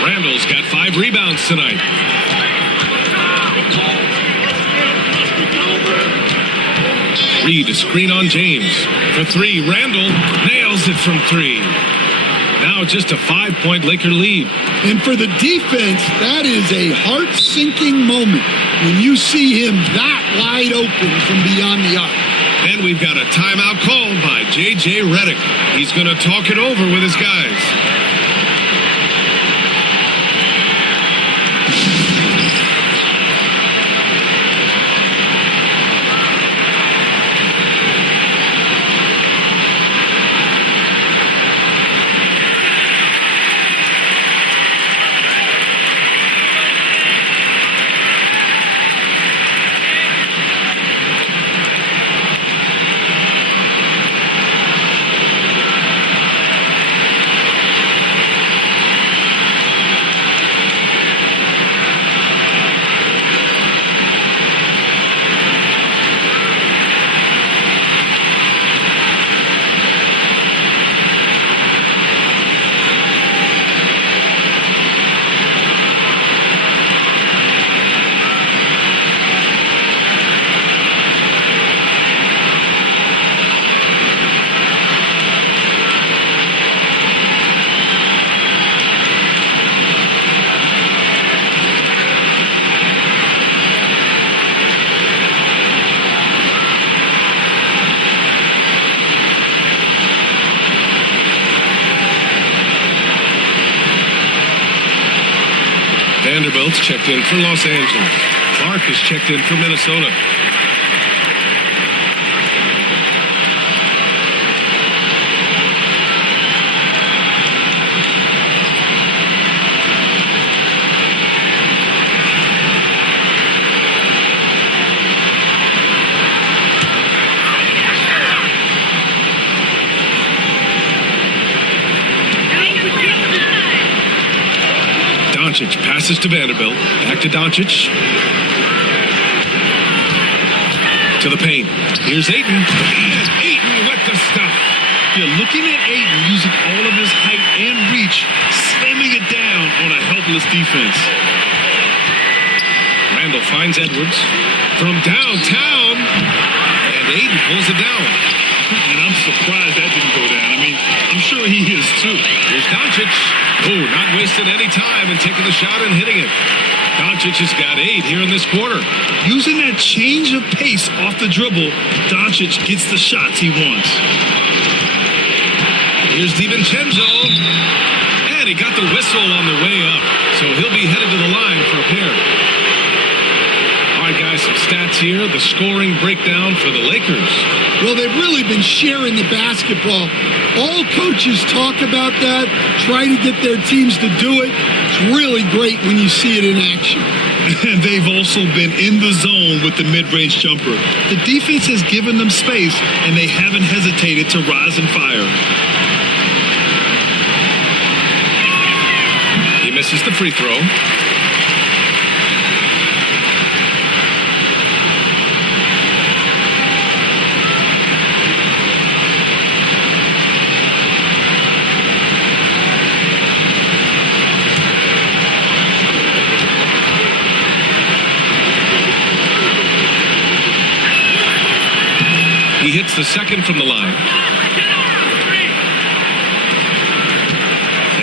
Randall's got 5 rebounds tonight. Reed, a screen on James. For 3, Randall nails it from 3. Now just a 5-point Laker lead. And for the defense, that is a heart-sinking moment when you see him that wide open from beyond the arc. And we've got a timeout called by J.J. Redick. He's going to talk it over with his guys. Vanderbilt's checked in for Los Angeles. Clark is checked in for Minnesota. Doncic passes to Vanderbilt. Back to Doncic. To the paint. Here's Ayton. And Ayton with the stuff. You're looking at Ayton using all of his height and reach, slamming it down on a helpless defense. Randall finds Edwards from downtown. And Ayton pulls it down. And I'm surprised that didn't go down. I mean, I'm sure he is too. Here's Doncic. Oh, not wasting any time and taking the shot and hitting it. Doncic has got 8 here in this quarter. Using that change of pace off the dribble, Doncic gets the shots he wants. Here's DiVincenzo. And he got the whistle on the way up. So he'll be headed to the line for a pair. All right, guys, some stats here. The scoring breakdown for the Lakers. Well, they've really been sharing the basketball. All coaches talk about that, try to get their teams to do it. It's really great when you see it in action. And they've also been in the zone with the mid-range jumper. The defense has given them space, and they haven't hesitated to rise and fire. He misses the free throw. He hits the second from the line.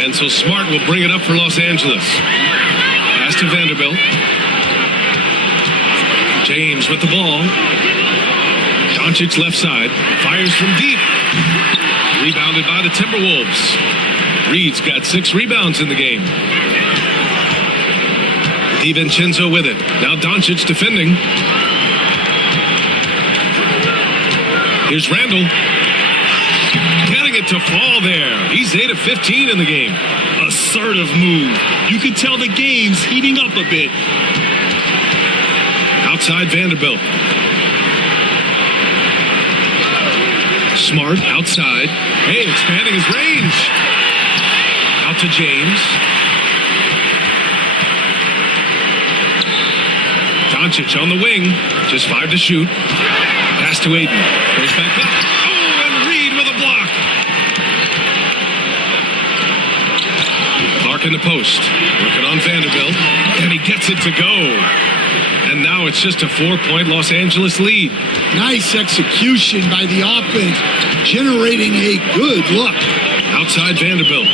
And so Smart will bring it up for Los Angeles. Pass to Vanderbilt. James with the ball. Doncic left side. Fires from deep. Rebounded by the Timberwolves. Reed's got 6 rebounds in the game. DiVincenzo with it. Now Doncic defending. Here's Randall. Getting it to fall there. He's 8 of 15 in the game. Assertive move. You can tell the game's heating up a bit. Outside Vanderbilt. Smart outside. Hey, expanding his range. Out to James. Doncic on the wing. Just 5 to shoot. Pass to Ayton. Goes back up. Oh, and Reed with a block. Clark in the post. Working on Vanderbilt. And he gets it to go. And now it's just a 4-point Los Angeles lead. Nice execution by the offense, generating a good look. Outside Vanderbilt.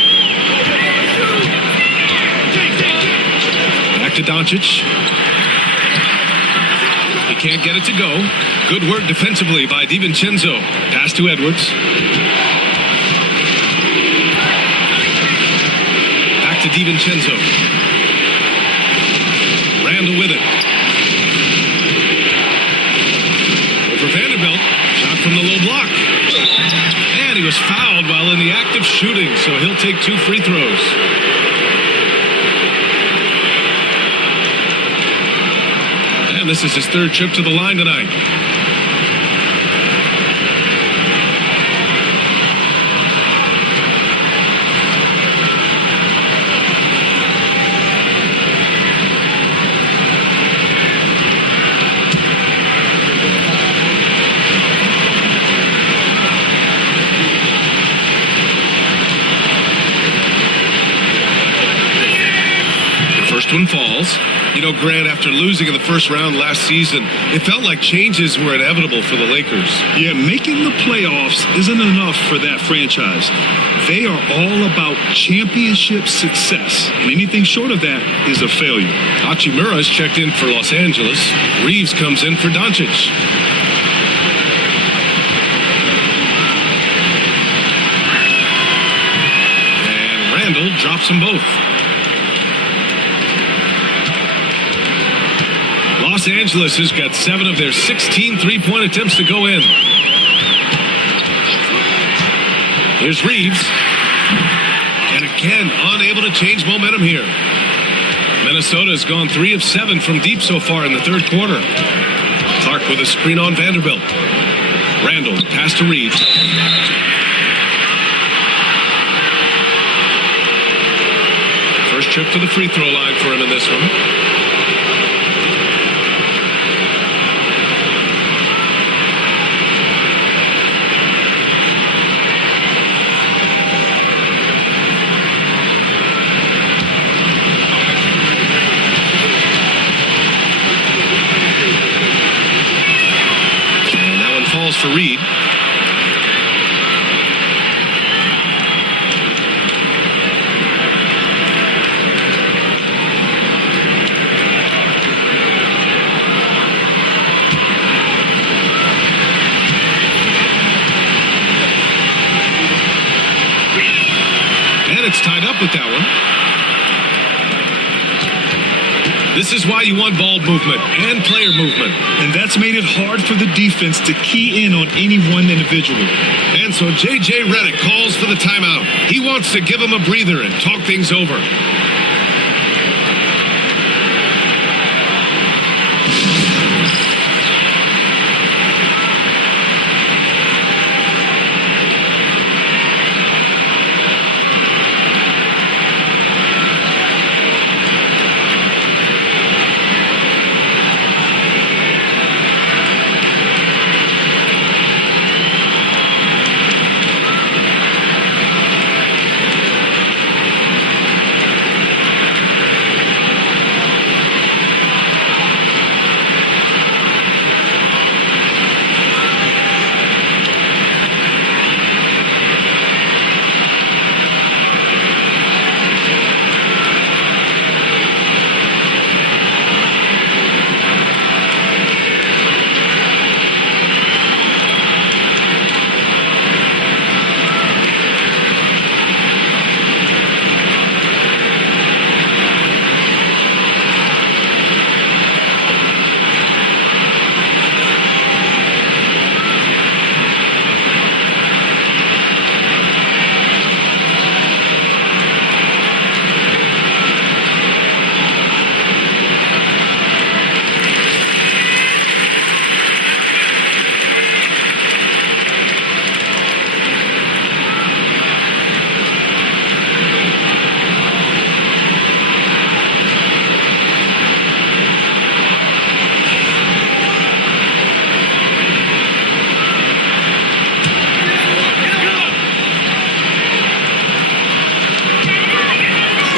Back to Doncic. He can't get it to go. Good work defensively by DiVincenzo. Pass to Edwards. Back to DiVincenzo. Randall with it. Over Vanderbilt. Shot from the low block. And he was fouled while in the act of shooting, so he'll take 2 free throws. And this is his 3rd trip to the line tonight. First one falls. You know, Grant, after losing in the first round last season, it felt like changes were inevitable for the Lakers. Yeah, making the playoffs isn't enough for that franchise. They are all about championship success, and anything short of that is a failure. Hachimura's checked in for Los Angeles. Reeves comes in for Doncic. And Randall drops them both. Los Angeles has got 7 of their 16 three-point attempts to go in. Here's Reeves. And again, unable to change momentum here. Minnesota has gone 3 of 7 from deep so far in the third quarter. Clark with a screen on Vanderbilt. Randall, pass to Reed. First trip to the free throw line for him in this one. And that one falls for Reed. It's tied up with that one. This is why you want ball movement and player movement. And that's made it hard for the defense to key in on any one individual. And so J.J. Redick calls for the timeout. He wants to give him a breather and talk things over.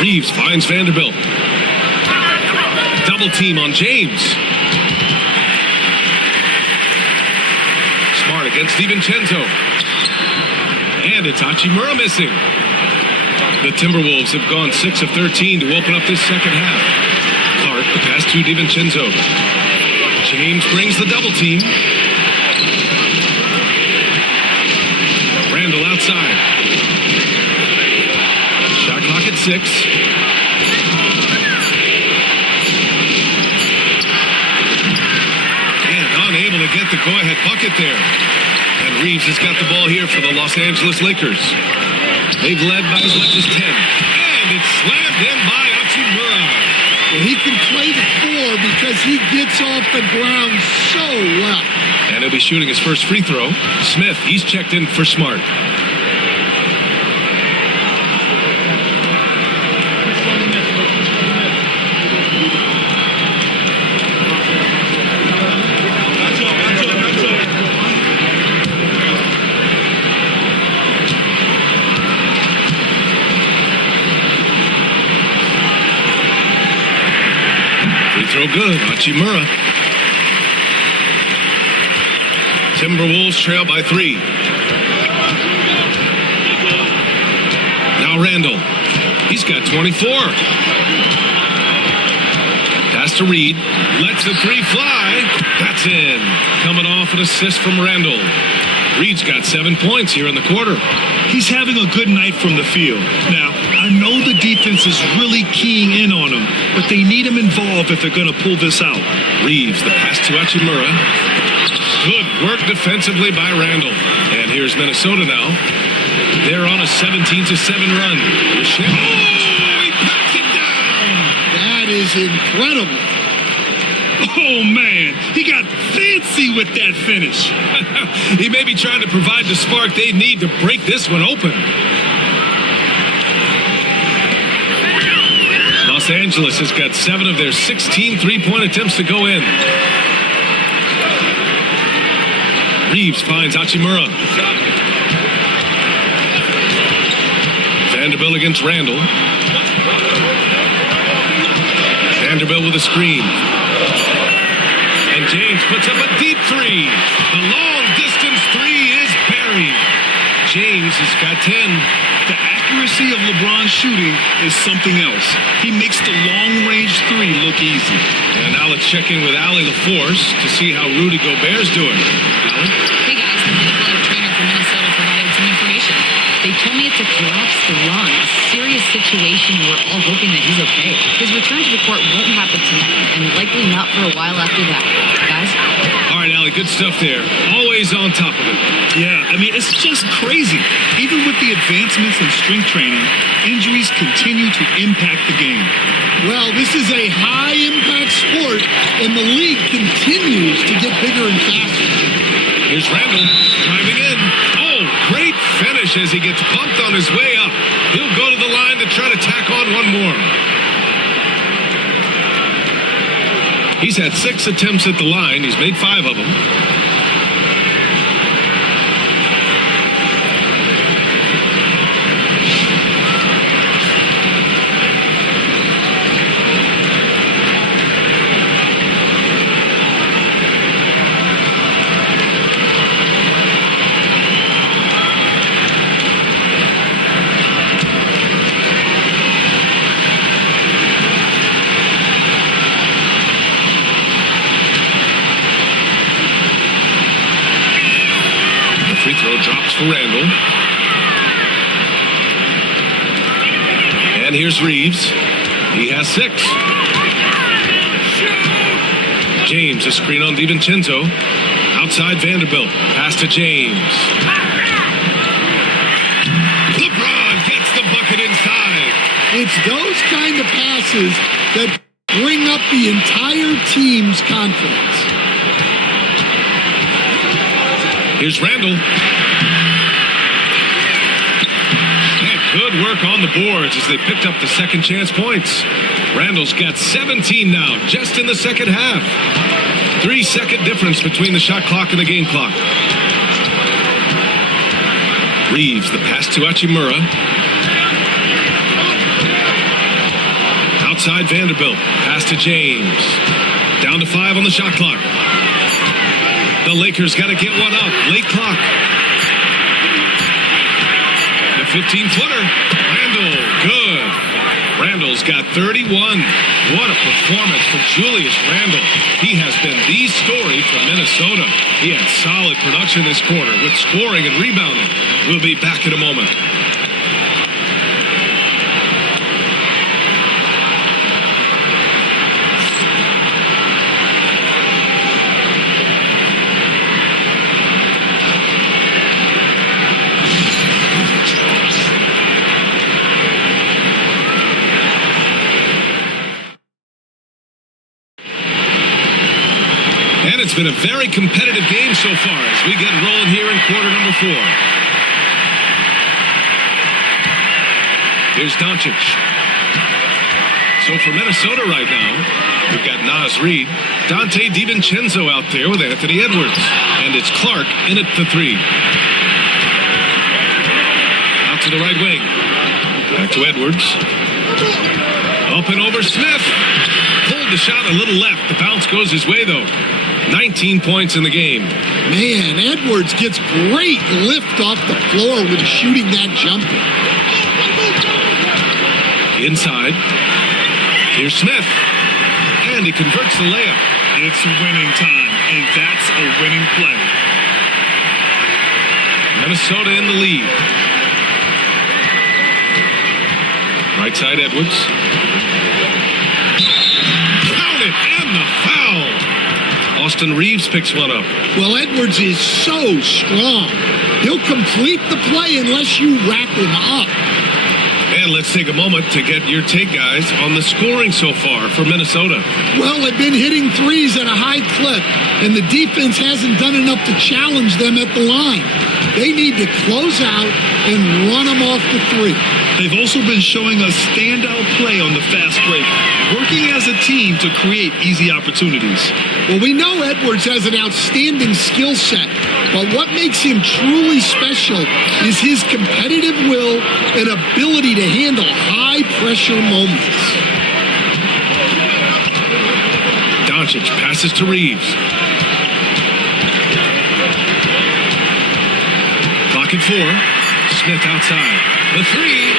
Reeves finds Vanderbilt. Double team on James. Smart against DiVincenzo. And it's Hachimura missing. The Timberwolves have gone 6 of 13 to open up this second half. Clark, the pass to DiVincenzo. James brings the double team. Randall outside. Shot clock at 6. And unable to get the go-ahead bucket there. And Reeves has got the ball here for the Los Angeles Lakers. They've led by as much as 10. And it's slammed in by Hachimura. Well, he can play the 4 because he gets off the ground so well. And he'll be shooting his first free throw. Smith, he's checked in for Smart. Throw good, Hachimura. Timberwolves trail by 3. Now Randall. He's got 24. Pass to Reed. Lets the 3 fly. That's in. Coming off an assist from Randall. Reed's got 7 points here in the quarter. He's having a good night from the field. Now, I know the defense is really keying in on him, but they need him involved if they're going to pull this out. Reeves, the pass to Hachimura. Good work defensively by Randall. And here's Minnesota now. They're on a 17-7 run. Oh, he packs it down. That is incredible. Oh, man, he got fancy with that finish. He may be trying to provide the spark they need to break this one open. Los Angeles has got 7 of their 16 three-point attempts to go in. Reeves finds Hachimura. Vanderbilt against Randall. Vanderbilt with a screen. And James puts up a deep three. The long-distance three is buried. James has got 10. The accuracy of LeBron's shooting is something else. He makes the long-range three look easy. And now let's check in with Allie LaForce to see how Rudy Gobert's doing. Allie? Hey guys, the medical trainer from Minnesota provided some information. They told me it's a collapsed lung, a serious situation. We're all hoping that he's okay. His return to the court won't happen tonight, and likely not for a while after that. Guys? All right, Allie, good stuff there. Always on top of it. Yeah, I mean, it's just crazy. Even with the advancements in strength training, injuries continue to impact the game. Well, this is a high-impact sport, and the league continues to get bigger and faster. Here's Randall driving in. Oh, great finish as he gets bumped on his way up. He'll go to the line to try to tack on one more. He's had 6 attempts at the line. He's made 5 of them. Free throw drops for Randall. And here's Reeves. He has 6. James, a screen on DiVincenzo. Outside Vanderbilt. Pass to James. LeBron gets the bucket inside. It's those kind of passes that bring up the entire team's confidence. Here's Randall. And good work on the boards as they picked up the second chance points. Randall's got 17 now, just in the second half. 3-second difference between the shot clock and the game clock. Reeves, the pass to Hachimura. Outside Vanderbilt, pass to James. Down to 5 on the shot clock. The Lakers got to get one up. Late clock. The 15-footer. Randall, good. Randall's got 31. What a performance for Julius Randall. He has been the story for Minnesota. He had solid production this quarter with scoring and rebounding. We'll be back in a moment. And it's been a very competitive game so far as we get rolling here in quarter number 4. Here's Doncic. So for Minnesota right now, we've got Naz Reid, Dante DiVincenzo out there with Anthony Edwards. And it's Clark in at the 3. Out to the right wing. Back to Edwards. Up and over Smith. Pulled the shot a little left. The bounce goes his way, though. 19 points in the game. Man, Edwards gets great lift off the floor with shooting that jumper. Inside. Here's Smith. And he converts the layup. It's winning time, and that's a winning play. Minnesota in the lead. Right side, Edwards. Count it, and the foul. Austin Reeves picks one up. Well, Edwards is so strong. He'll complete the play unless you wrap him up. And let's take a moment to get your take, guys, on the scoring so far for Minnesota. Well, they've been hitting threes at a high clip, and the defense hasn't done enough to challenge them at the line. They need to close out and run them off the three. They've also been showing us standout play on the fast break, working as a team to create easy opportunities. Well, we know Edwards has an outstanding skill set, but what makes him truly special is his competitive will and ability to handle high-pressure moments. Doncic passes to Reeves. Clock at 4. Smith outside. The three.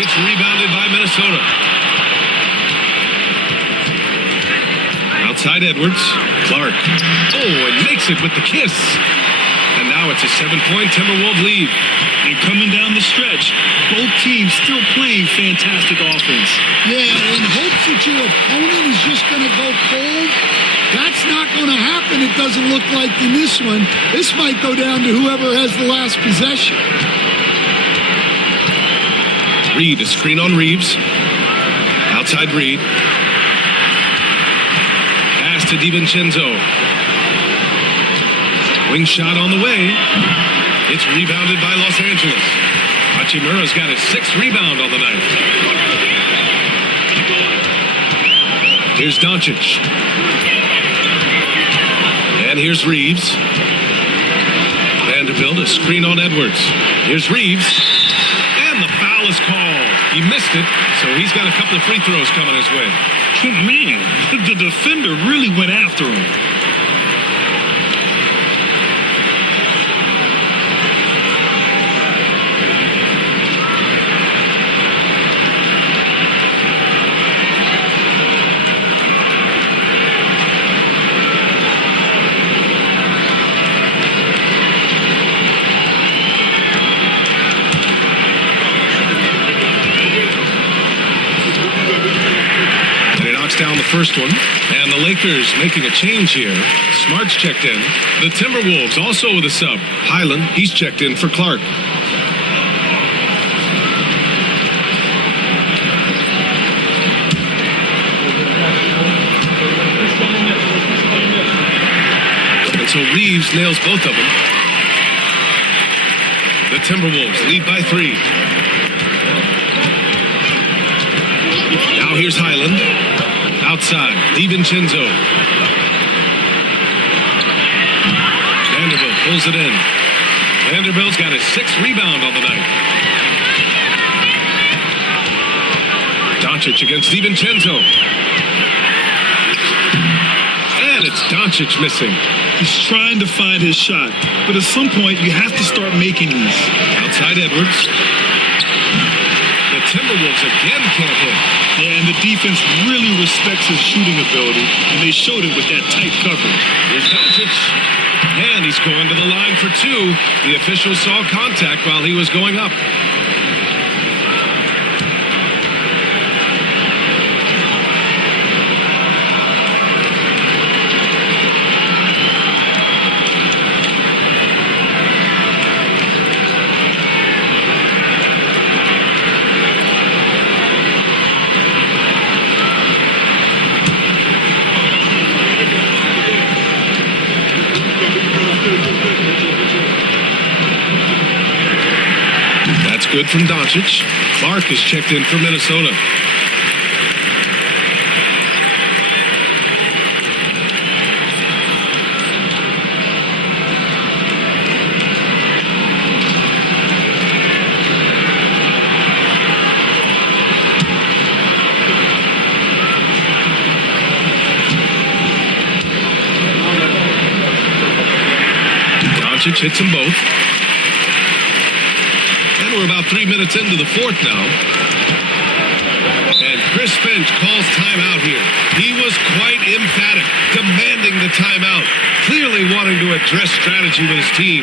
It's rebounded by Minnesota. Outside Edwards. Clark. Oh, and makes it with the kiss. And now it's a 7-point Timberwolves lead. And coming down the stretch, both teams still playing fantastic offense. Yeah, in hopes that your opponent is just going to go cold. That's not going to happen, it doesn't look like, in this one. This might go down to whoever has the last possession. Reed, a screen on Reeves. Outside Reed. Pass to DiVincenzo. Wing shot on the way. It's rebounded by Los Angeles. Hachimura's got his 6th rebound on the night. Here's Doncic. And here's Reeves. Vanderbilt, a screen on Edwards. Here's Reeves. And the foul is called. He missed it, so he's got a couple of free throws coming his way. Man, the defender really went after him. Down the first one, and the Lakers making a change here. Smart's checked in. The Timberwolves also with a sub. Highland, he's checked in for Clark. And so Reeves nails both of them. The Timberwolves lead by 3. Now here's Highland. Outside, DiVincenzo. Vanderbilt pulls it in. Vanderbilt's got his 6th rebound on the night. Doncic against DiVincenzo. And it's Doncic missing. He's trying to find his shot, but at some point you have to start making these. Outside Edwards. The Timberwolves again can't hit. Yeah, and the defense really respects his shooting ability, and they showed it with that tight coverage. Here's Doncic, and he's going to the line for 2. The official saw contact while he was going up. Good from Doncic. Clark is checked in for Minnesota. Doncic hits them both. We're about 3 minutes into the 4th now. And Chris Finch calls timeout here. He was quite emphatic, demanding the timeout, clearly wanting to address strategy with his team.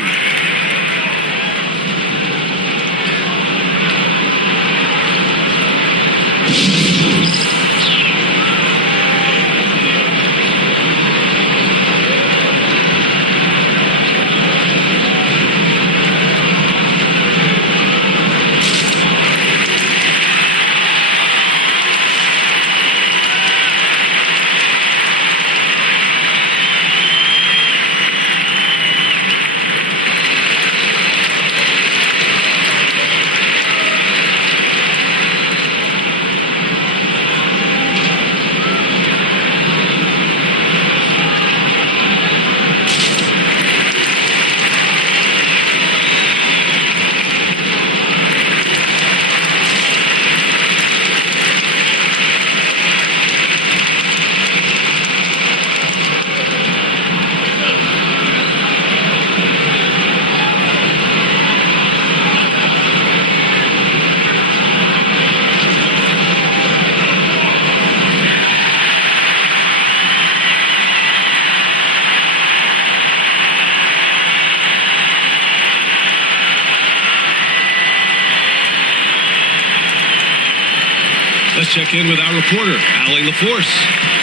check in with our reporter, Allie LaForce.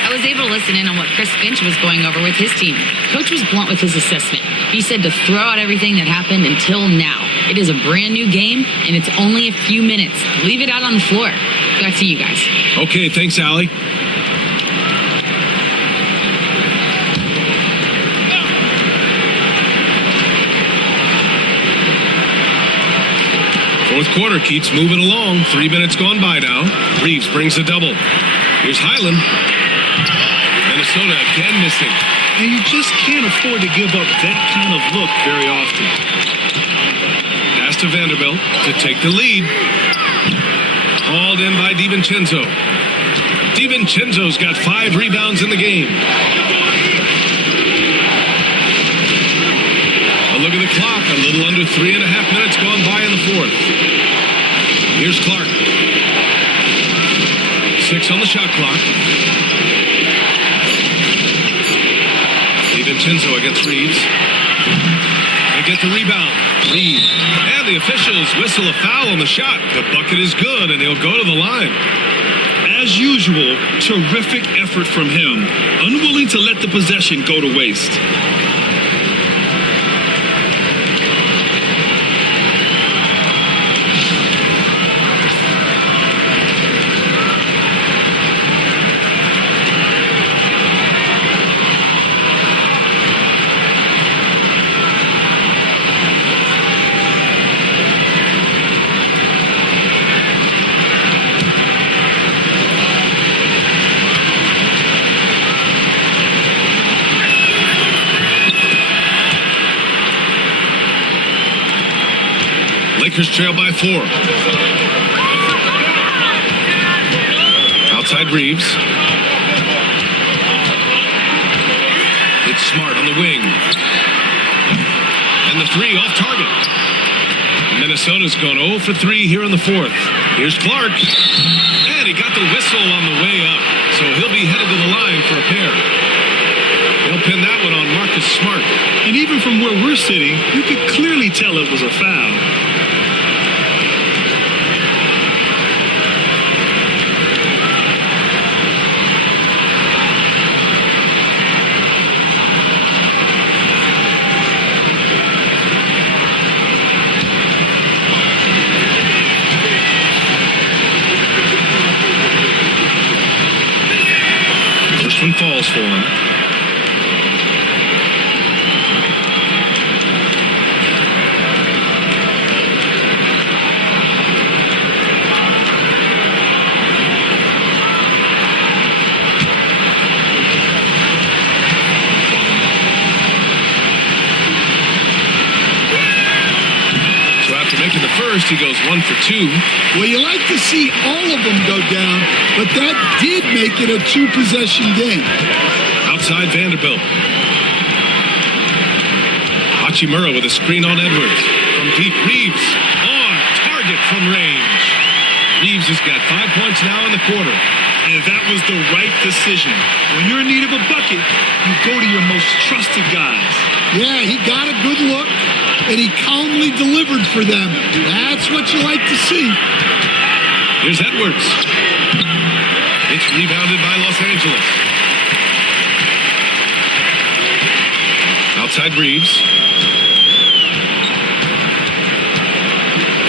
I was able to listen in on what Chris Finch was going over with his team. Coach was blunt with his assessment. He said to throw out everything that happened until now. It is a brand new game, and it's only a few minutes. Leave it out on the floor. Back to you guys. Okay, thanks, Allie. Fourth quarter keeps moving along. 3 minutes gone by now. Reeves brings the double. Here's Highland. Minnesota again missing. And you just can't afford to give up that kind of look very often. Pass to Vanderbilt to take the lead. Hauled in by DiVincenzo. DiVincenzo's got 5 rebounds in the game. A look at the clock. A little under 3.5 minutes gone by in the fourth. Here's Clark. 6 on the shot clock. DiVincenzo against Reeves. They get the rebound. Reeves. And the officials whistle a foul on the shot. The bucket is good, and he'll go to the line. As usual, terrific effort from him. Unwilling to let the possession go to waste. Lakers trail by 4. Outside Reeves. It's Smart on the wing. And the 3 off target. Minnesota's gone 0 for 3 here in the fourth. Here's Clark. And he got the whistle on the way up. So he'll be headed to the line for a pair. He'll pin that one on Marcus Smart. And even from where we're sitting, you could clearly tell it was a foul. One falls for him. So after making the first, he goes 1 for 2. Well, you like to see all of them go down, but that did make it a 2-possession game. Outside Vanderbilt. Hachimura with a screen on Edwards. From deep, Reeves on target from range. Reeves has got 5 points now in the quarter. And that was the right decision. When you're in need of a bucket, you go to your most trusted guys. Yeah, he got a good look, and he calmly delivered for them. That's what you like to see. Here's Edwards. It's rebounded by Los Angeles. Outside Reeves.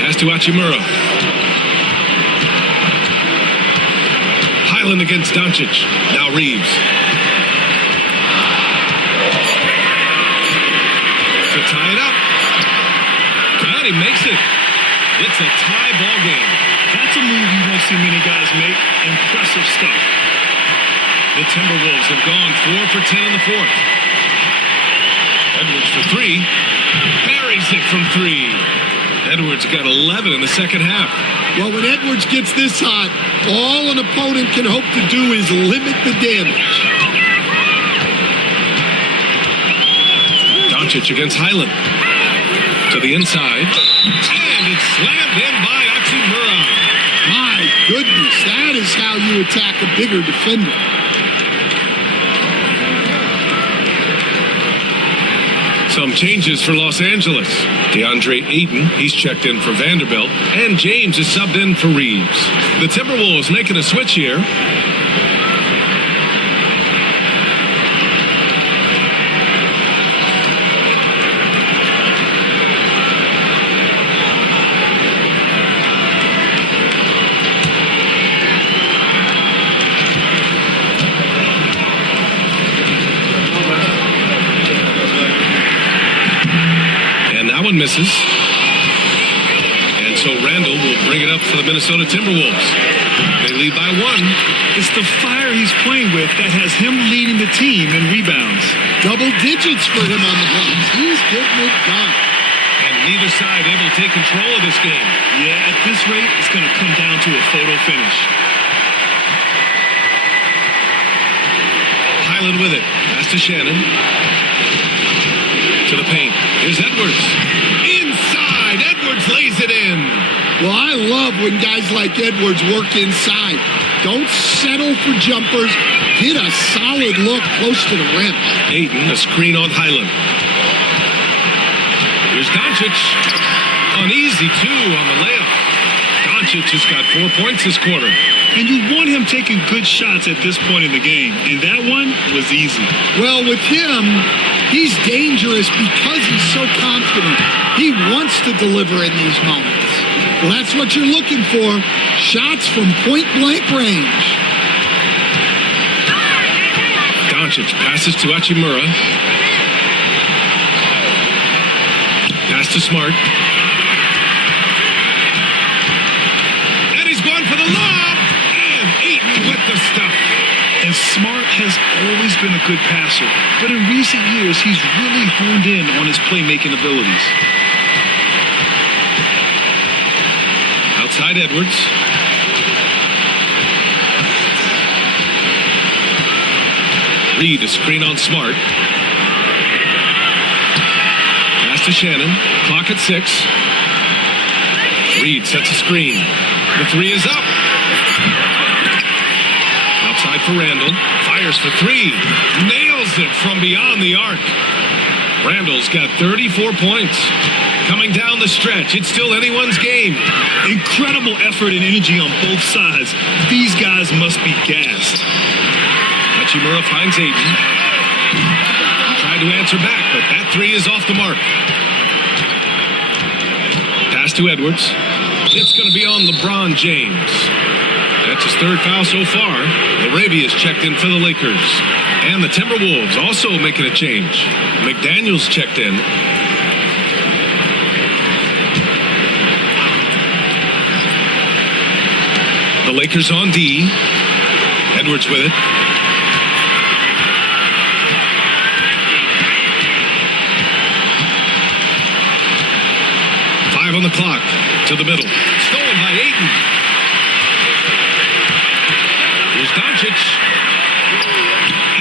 Pass to Hachimura. Highland against Doncic. Now Reeves. To tie it up. And he makes it. It's a tie ball game. That's a move you won't see many guys make. Impressive stuff. The Timberwolves have gone 4 for 10 in the fourth. Edwards for 3. Buries it from 3. Edwards got 11 in the second half. Well, when Edwards gets this hot, all an opponent can hope to do is limit the damage. Doncic against Highland. To the inside. And it's slammed in by Hachimura. My goodness, that is how you attack a bigger defender. Some changes for Los Angeles. DeAndre Ayton, he's checked in for Vanderbilt, and James is subbed in for Reeves. The Timberwolves making a switch here. Misses. And so Randall will bring it up for the Minnesota Timberwolves. They lead by 1. It's the fire he's playing with that has him leading the team in rebounds. Double digits for him on the bounce. He's getting it done. And neither side able to take control of this game. Yeah, at this rate, it's going to come down to a photo finish. Highland with it. Pass to Shannon. To the paint. Here's Edwards. Inside. Edwards lays it in. Well, I love when guys like Edwards work inside. Don't settle for jumpers. Get a solid look close to the rim. Ayton, a screen on Highland. Here's Doncic. An easy 2 on the layup. Doncic has got 4 points this quarter. And you want him taking good shots at this point in the game. And that one was easy. Well, with him, he's dangerous because he's so confident. He wants to deliver in these moments. Well, that's what you're looking for. Shots from point-blank range. Doncic passes to Hachimura. Pass to Smart. And he's going for the lob. And Ayton with the stuff. And Smart has always been a good passer, but in recent years, he's really honed in on his playmaking abilities. Outside Edwards. Reed, a screen on Smart. Pass to Shannon. Clock at 6. Reed sets a screen. The 3 is up. Outside for Randall. Fires for 3. Nails it from beyond the arc. Randall's got 34 points. Coming down the stretch, it's still anyone's game. Incredible effort and energy on both sides. These guys must be gassed. Hachimura finds Ayton. Tried to answer back, but that 3 is off the mark. Pass to Edwards. It's going to be on LeBron James. That's his 3rd foul so far. Arabia's checked in for the Lakers. And the Timberwolves also making a change. McDaniels checked in. The Lakers on D. Edwards with it. On the clock to the middle. Stolen by Ayton. Here's Doncic.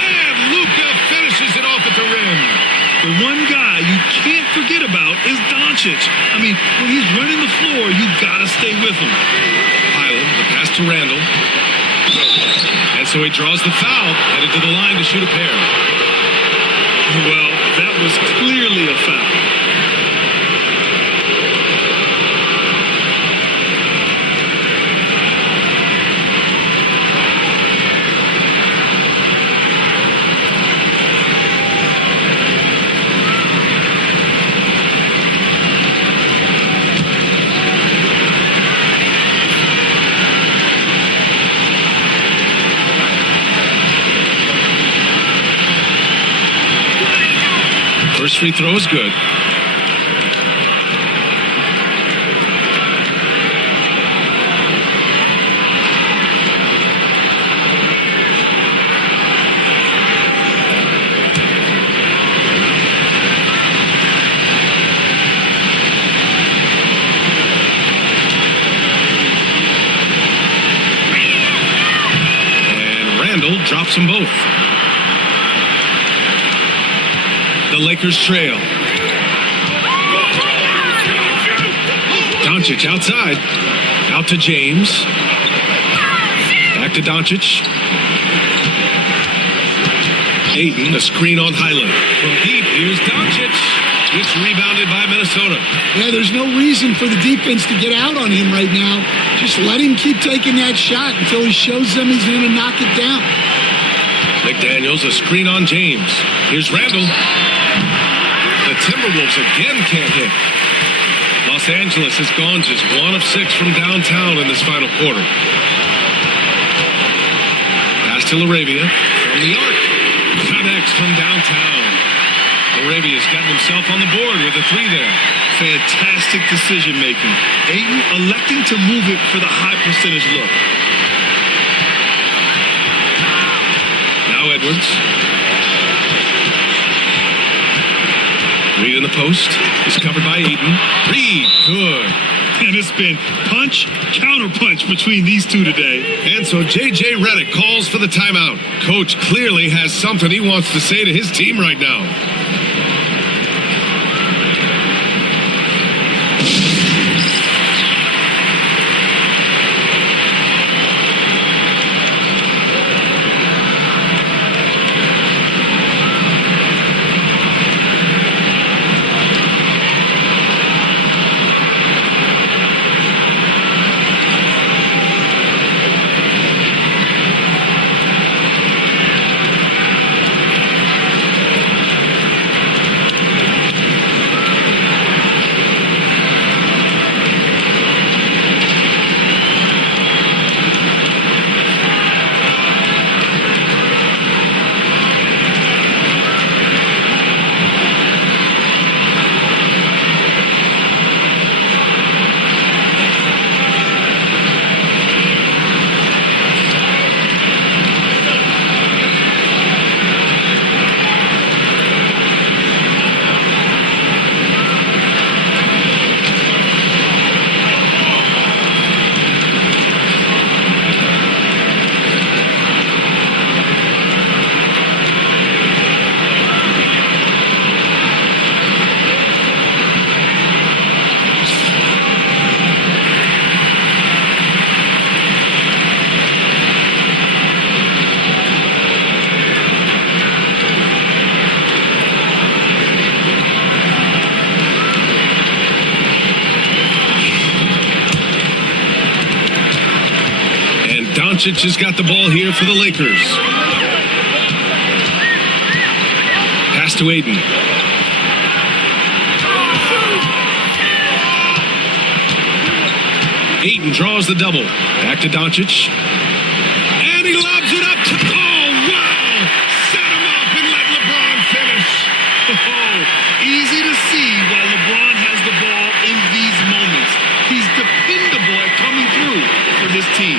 And Luka finishes it off at the rim. The one guy you can't forget about is Doncic. I mean, when he's running the floor, you gotta stay with him. Highland, the pass to Randall. And so he draws the foul, headed to the line to shoot a pair. Well, that was clearly a foul. First free throw is good. And Randall drops them both. The Lakers trail. Doncic outside. Out to James. Back to Doncic. Ayton, a screen on Highland. From deep, here's Doncic. It's rebounded by Minnesota. Yeah, there's no reason for the defense to get out on him right now. Just let him keep taking that shot until he shows them he's going to knock it down. McDaniels, a screen on James. Here's Randall. The Timberwolves again can't hit. Los Angeles has gone just 1 of 6 from downtown in this final quarter. Pass to Laravia from the arc. Connects from downtown. Laravia's gotten himself on the board with a 3 there. Fantastic decision making. Ayton electing to move it for the high percentage look. Now Edwards. Reed in the post. He's covered by Ayton. Reed, good. And it's been punch, counter punch between these two today. And so J.J. Redick calls for the timeout. Coach clearly has something he wants to say to his team right now. Doncic has got the ball here for the Lakers. Pass to Ayton. Ayton draws the double. Back to Doncic. And he lobs it up to... Oh, wow! Set him up and let LeBron finish. Oh, easy to see why LeBron has the ball in these moments. He's dependable at coming through for this team.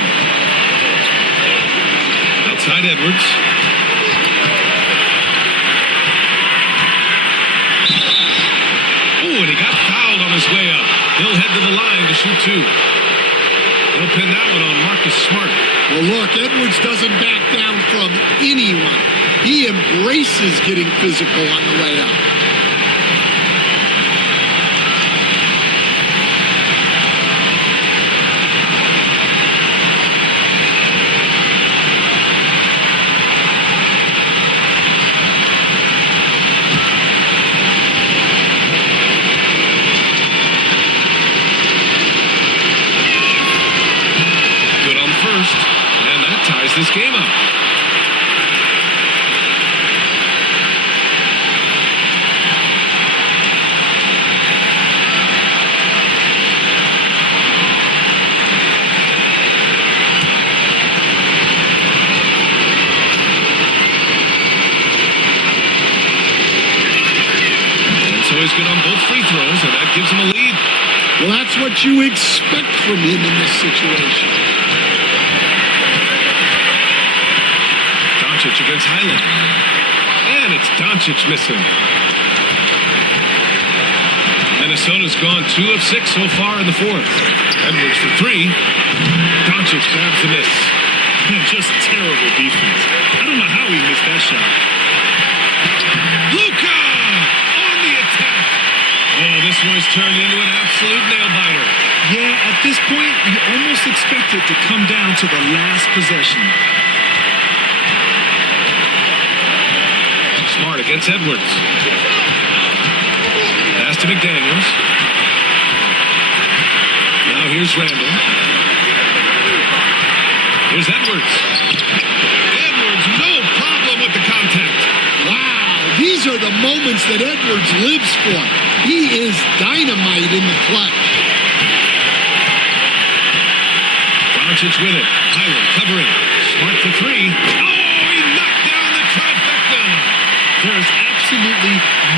Outside Edwards. Oh, and he got fouled on his way up. He'll head to the line to shoot 2. They'll pin that one on Marcus Smart. Well, look, Edwards doesn't back down from anyone. He embraces getting physical on the way up. This game up. And so he's good on both free throws, and that gives him a lead. Well, that's what you expect from him in this situation. Doncic against Highland. And it's Doncic missing. Minnesota's gone 2 of 6 so far in the 4th. Edwards for 3. Doncic grabs the miss. Just terrible defense. I don't know how he missed that shot. Luka on the attack. Oh, this one has turned into an absolute nail-biter. Yeah, at this point, you almost expect it to come down to the last possession. against Edwards. Pass to McDaniels. Now here's Randall. Here's Edwards. Edwards, no problem with the contact. Wow, these are the moments that Edwards lives for. He is dynamite in the clutch. Doncic with it. Highland covering. Smart for three. Oh, he knocked down the trifecta. There is absolutely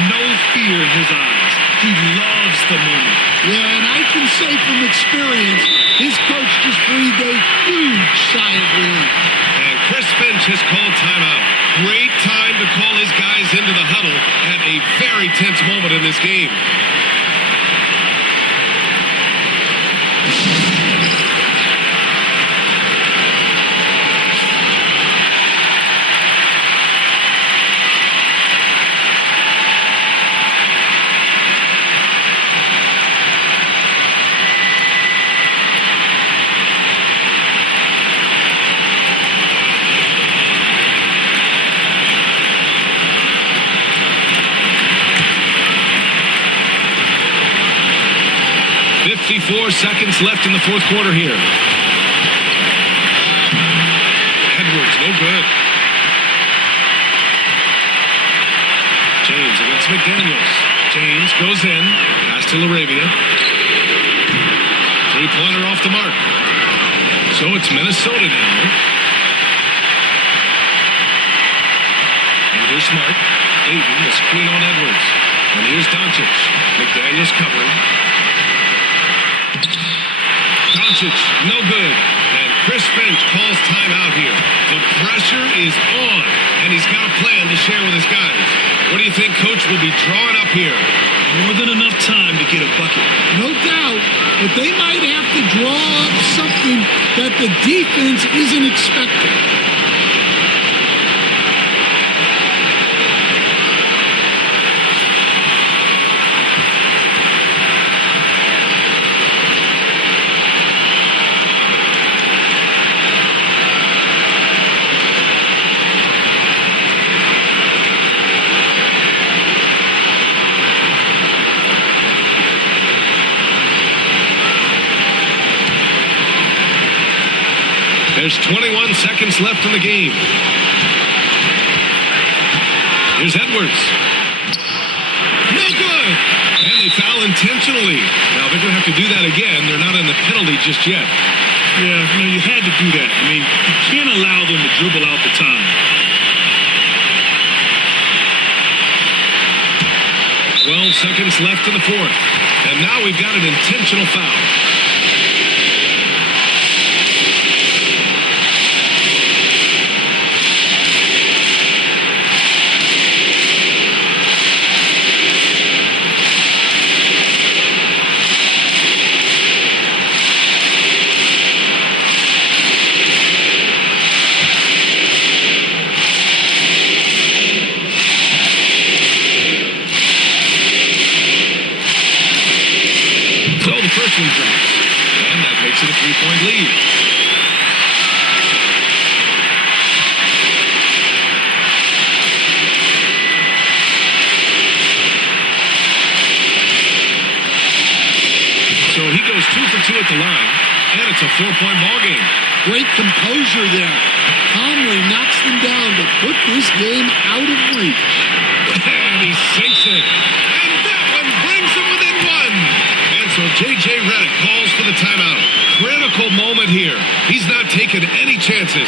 no fear in his eyes. He loves the moment. Yeah, and I can say from experience, his coach just breathed a huge sigh of relief. And Chris Finch has called timeout. Great time to call his guys into the huddle at a very tense moment in this game. Seconds left in the fourth quarter here. Edwards, no good. James against McDaniels. James goes in. Pass to LaRavia. Three-pointer off the mark. So it's Minnesota now. And here's Smart. Ayton, the screen on Edwards. And here's Doncic. McDaniels covering. Doncic, no good. And Chris Finch calls timeout here. The pressure is on, and he's got a plan to share with his guys. What do you think Coach will be drawing up here? More than enough time to get a bucket. No doubt, but they might have to draw up something that the defense isn't expecting. There's 21 seconds left in the game. Here's Edwards. No good! And they foul intentionally. Now they're going to have to do that again. They're not in the penalty just yet. Yeah, you had to do that. I mean, you can't allow them to dribble out the time. 12 seconds left in the fourth. And now we've got an intentional foul. Drops, and that makes it a three-point lead. So he goes 2 for 2 at the line, and it's a 4-point ball game. Great composure there. Conley knocks them down to put this game out of reach. And he sinks it. And that one brings them within one. So J.J. Redick calls for the timeout. Critical moment here. He's not taking any chances.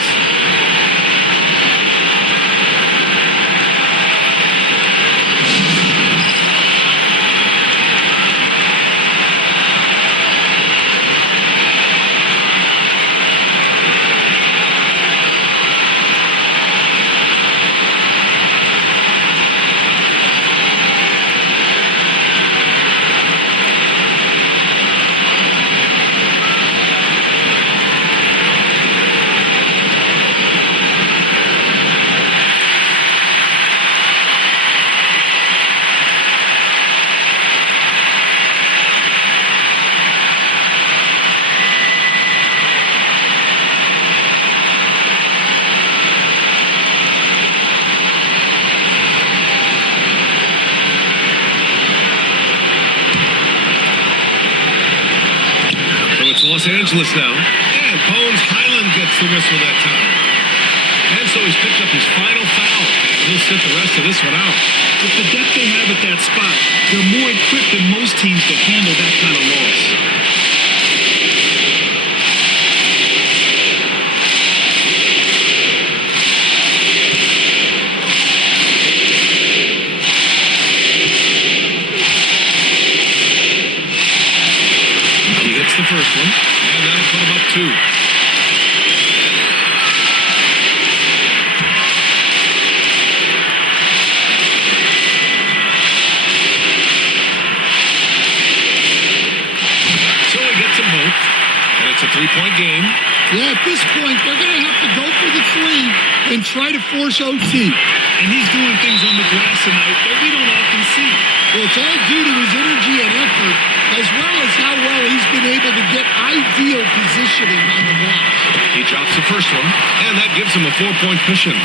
It's Los Angeles now. And Bones Highland gets the whistle that time. And so he's picked up his final foul. He'll sit the rest of this one out. With the depth they have at that spot, they're more equipped than most teams to handle that kind of loss. He hits the first one, and that'll put him up 2. It's a 3-point game. Yeah, at this point, they're going to have to go for the 3 and try to force OT. And he's doing things on the glass tonight that we don't often see. Well, it's all due to his energy and effort, as well as how well he's been able to get ideal positioning on the block. He drops the first one, and that gives him a 4-point cushion.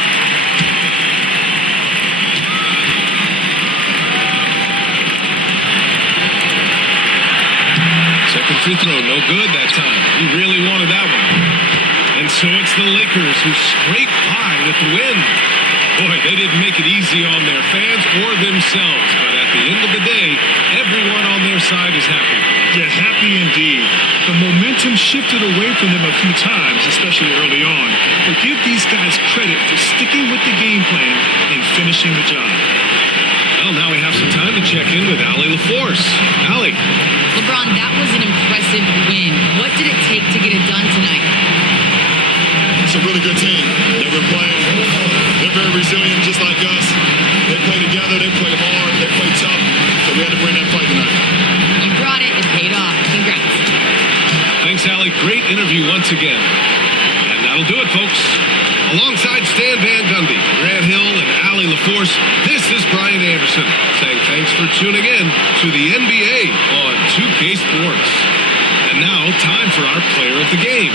Second free throw, no good that time. He really wanted that one. And so it's the Lakers who scrape by with the win. Boy, they didn't make it easy on their fans or themselves. But at the end of the day, everyone on their side is happy. Yeah, happy indeed. The momentum shifted away from them a few times, especially early on. But give these guys credit for sticking with the game plan and finishing the job. Well, now we have some time to check in with Allie LaForce. Allie. LeBron, that was an impressive win. What did it take to get it done tonight? It's a really good team. They've been playing. They're very resilient, just like us. They play together. They play hard. They play tough. So we had to bring that fight tonight. You brought it. It paid off. Congrats. Thanks, Allie. Great interview once again. And that'll do it, folks. Alongside Stan Van Gundy, Grant Hill, and Allie LaForce, this is Brian Anderson saying thanks for tuning in to the NBA on 2K Sports. And now, time for our player of the game.